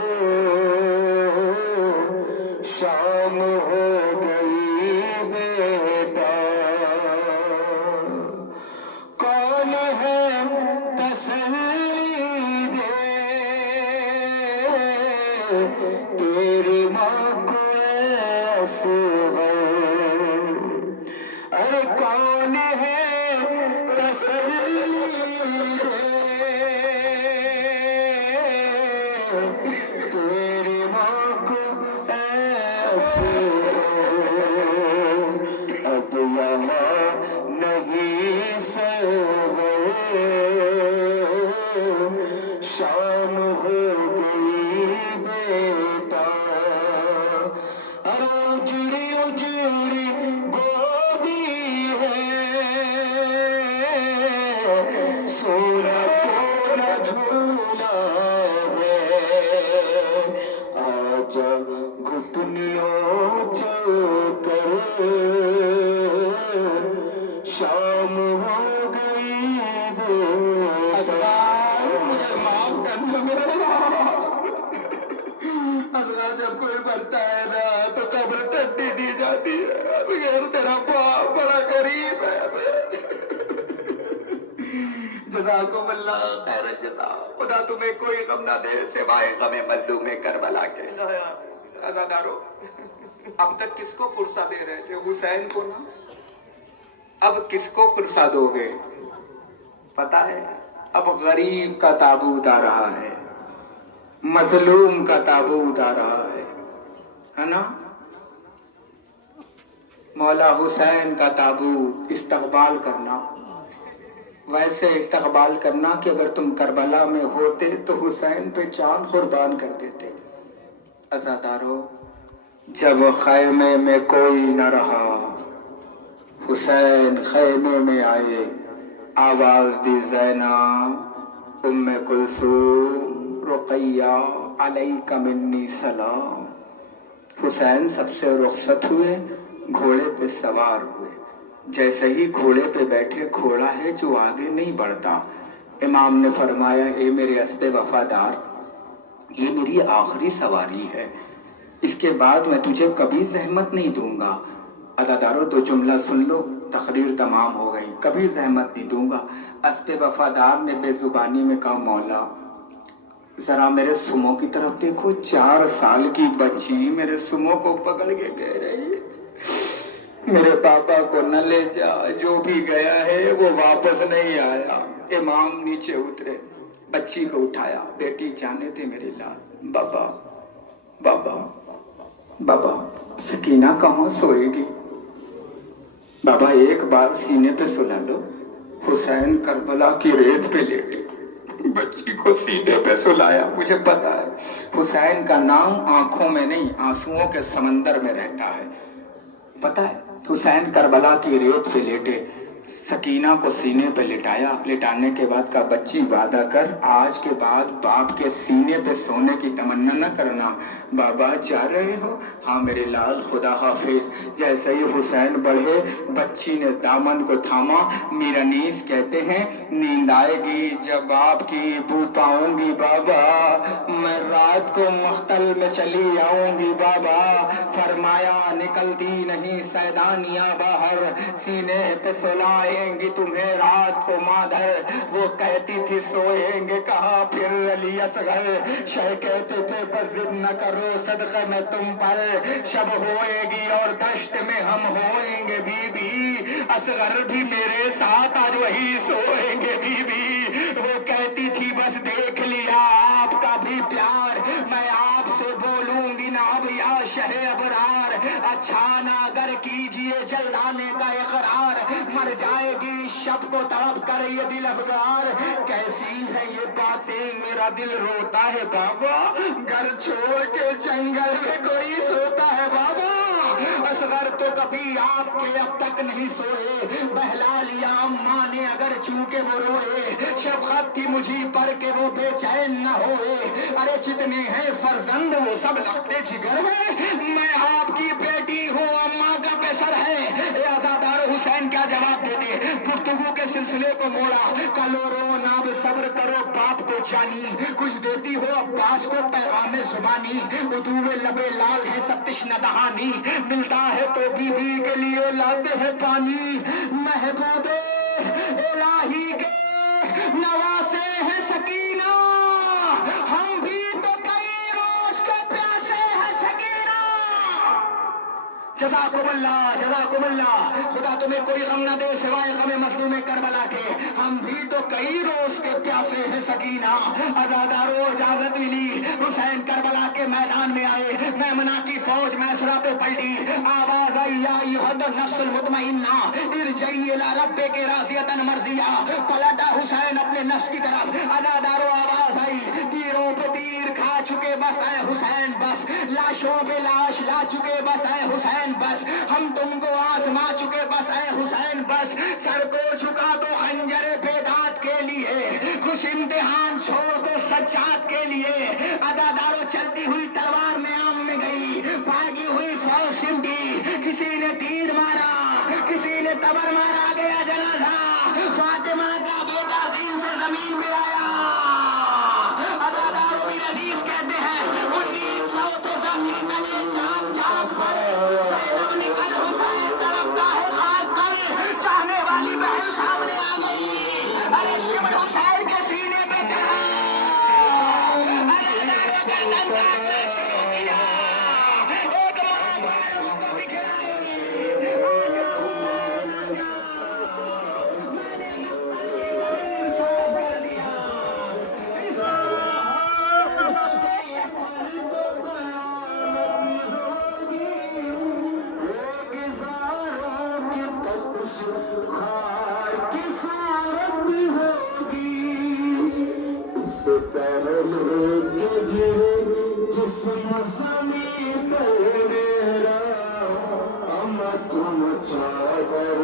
شام ہو گئی بیٹا, کون ہے تسلی دے تیری ماں کو اصغر. ارے کون ہے تسلی دے تیری ماں کو اصغر. اب یہاں نہیں سرور, شام ہو گئی بیٹا. ارے اجڑی اجڑی گودی ہے, سونا سونا جھولا ہے. آجا گھٹنیوں چل کر, شام ہو گئی بیٹا. مجھے معاف کرنا میرے لال. اصغر جب کوئی مرتا ہے نا تو قبر ٹھنڈی دی جاتی ہے. اصغر تیرا باپ بڑا غریب ہے. جزاکم اللہ خیر الجزا. خدا تمہیں کوئی غم نہ دے سوائے غم مظلوم کربلا کے. عزادارو, اب تک کس کو فرصہ دے رہے تھے؟ حسین کو نا. اب کس کو فرصہ دو گے؟ پتا ہے, اب غریب کا تابوت آ رہا ہے, مظلوم کا تابوت آ رہا ہے نا. مولا حسین کا تابوت استقبال کرنا. ویسے استقبال کرنا کہ اگر تم کربلا میں ہوتے تو حسین پہ جان قربان کر دیتے. عزادارو, جب خیمے میں کوئی نہ رہا, حسین خیمے میں آئے, آواز دی زینب ام کلثوم رقیہ علیک منی سلام. حسین سب سے رخصت ہوئے, گھوڑے پہ سوار ہوئے. جیسے ہی گھوڑے پہ بیٹھے, گھوڑا ہے جو آگے نہیں بڑھتا, امام نے فرمایا اے میرے اسب وفادار, یہ میری آخری سواری ہے, اس کے بعد میں تجھے کبھی زحمت نہیں دوں گا. عزادارو تو جملہ سن لو, تقریر تمام ہو گئی. کبھی زحمت نہیں دوں گا. اسب وفادار نے بے زبانی میں کہا مولا ذرا میرے سمو کی طرف دیکھو. 4 سال کی بچی میرے سمو کو پکڑ کے کہہ رہی ہے میرے پاپا کو نہ لے جا, جو بھی گیا ہے وہ واپس نہیں آیا. امام نیچے اترے, بچی کو اٹھایا. بیٹی جانے تھے میرے لال. بابا بابا بابا, سکینہ کہاں سوئے گی؟ بابا ایک بار سینے پہ سلا لو. حسین کربلا کی ریت پہ لیٹے, بچی کو سینے پہ سلایا. مجھے پتا ہے حسین کا نام آنکھوں میں نہیں آنسوؤں کے سمندر میں رہتا ہے. پتا ہے حسین کربلا کی ریت پہ لیٹے, सकीना को सीने पे लिटाया, लिटाने के बाद कहा बच्ची वादा कर आज के बाद बाप के सीने पे सोने की तमन्ना न करना। बाबा जा रहे हो? हाँ मेरे लाल खुदा हाफिज। जैसे ही हुसैन बढ़े बच्ची ने दामन को थामा। मीरानीस कहते हैं नींद आएगी जब आपकी बू पाऊंगी बाबा, मैं रात को मख्तल में चली आऊंगी बाबा। फरमाया निकलती नहीं सैदानियां बाहर, सीने पे सुलाएंगी तुम्हें रात को मादर। वो कहती थी सोएंगे कहाँ फिर अली असगर। शह कहते थे बस जिद न करो सदक़े में तुम पर, शब होएगी और दश्त में हम होएंगे बीबी। असगर भी मेरे साथ आज वही सोएंगे बीबी। वो कहती थी बस देख लिया आपका भी प्यार, मैं आपसे बोलूंगी ना अब या शहे अबरार। अच्छा ना अगर कीजिए जलाने का इकरार, मर जाएगी शब को तड़प कर ये दिल अफगार। कैसी है ये बातें मेरा दिल रोता है बाबा, घर छोड़ के जंगल में कोई सोता है बाबा। असगर तो कभी आपके अब तक नहीं सोए, बहला लिया अम्मा ने अगर चूके वो रोए। शफकत थी मुझी पर के वो बेचैन न होए, अरे जितने हैं फर्जंद वो सब लगते जिगर में। मैं आपकी बेटी हूँ अम्मा का पेसर है। आजादार हुसैन क्या जवाब देते? गुफ्तगू के सिलसिले को मोड़ा, कलो रो नाब सब्र करो बाप को जानी, कुछ देती हो अब्बास को पैगाम जुबानी। उदूवे लबे लाल है सब तिश्ना दहानी, मिलता है तो बीबी के लिए लाते हैं पानी। महबूबे इलाही के नवासे है सकीना, हम भी तो कई रोज के प्यासे है सकीना। जज़ाकुमुल्लाह, खुदा तुम्हें कोई गम न दे सिवाय गमे मज़लूम करबला के। हम भी तो कई रोज के प्यासे हैं सकीना। अज़ादारों इजाजत मिली, हुसैन करबला के मैदान में आए। मैमना की फौज मैसरा पे पलटी, आवाज आई या अय्युहन नफ्सुल मुतमइन्ना इरजई इला रब्बिकी राज़ियतन मर्ज़िया। पलटा हुसैन अपने नफ्स की तरफ। अज़ादारों आवाज आई, तीरों पे तीर खा चुके बस है हुसैन बस, लाशों पे लाश ला चुके बस है हुसैन बस, हम तुमको आजमा चुके बस है हुसैन बस। सर को झुका दो खंजर बेदात के लिए, खुश इम्तिहान छोड़ दो सज्जाद के लिए। अदादारों चलती हुई तलवार में आम में गई, भागी हुई फौज सिमटी। किसी ने तीर मारा, किसी ने तबर मारा, गया जनाजा। फातिमा का बेटा जीव से जमीन में आया। अदादारों भी अजीज कहते हैं 1900 तो जमीन तले चाक चाक पर जैनब निकल हुसैन तड़पता है खाक कर। चाहने वाली बहन सामने आ गई, अरे शिमर हुसैन के सीने पे चढ़ा। अदादारों गर्दन काट के छोड़ दिया, एक मां भाइयों को बिखराई। तुम चादर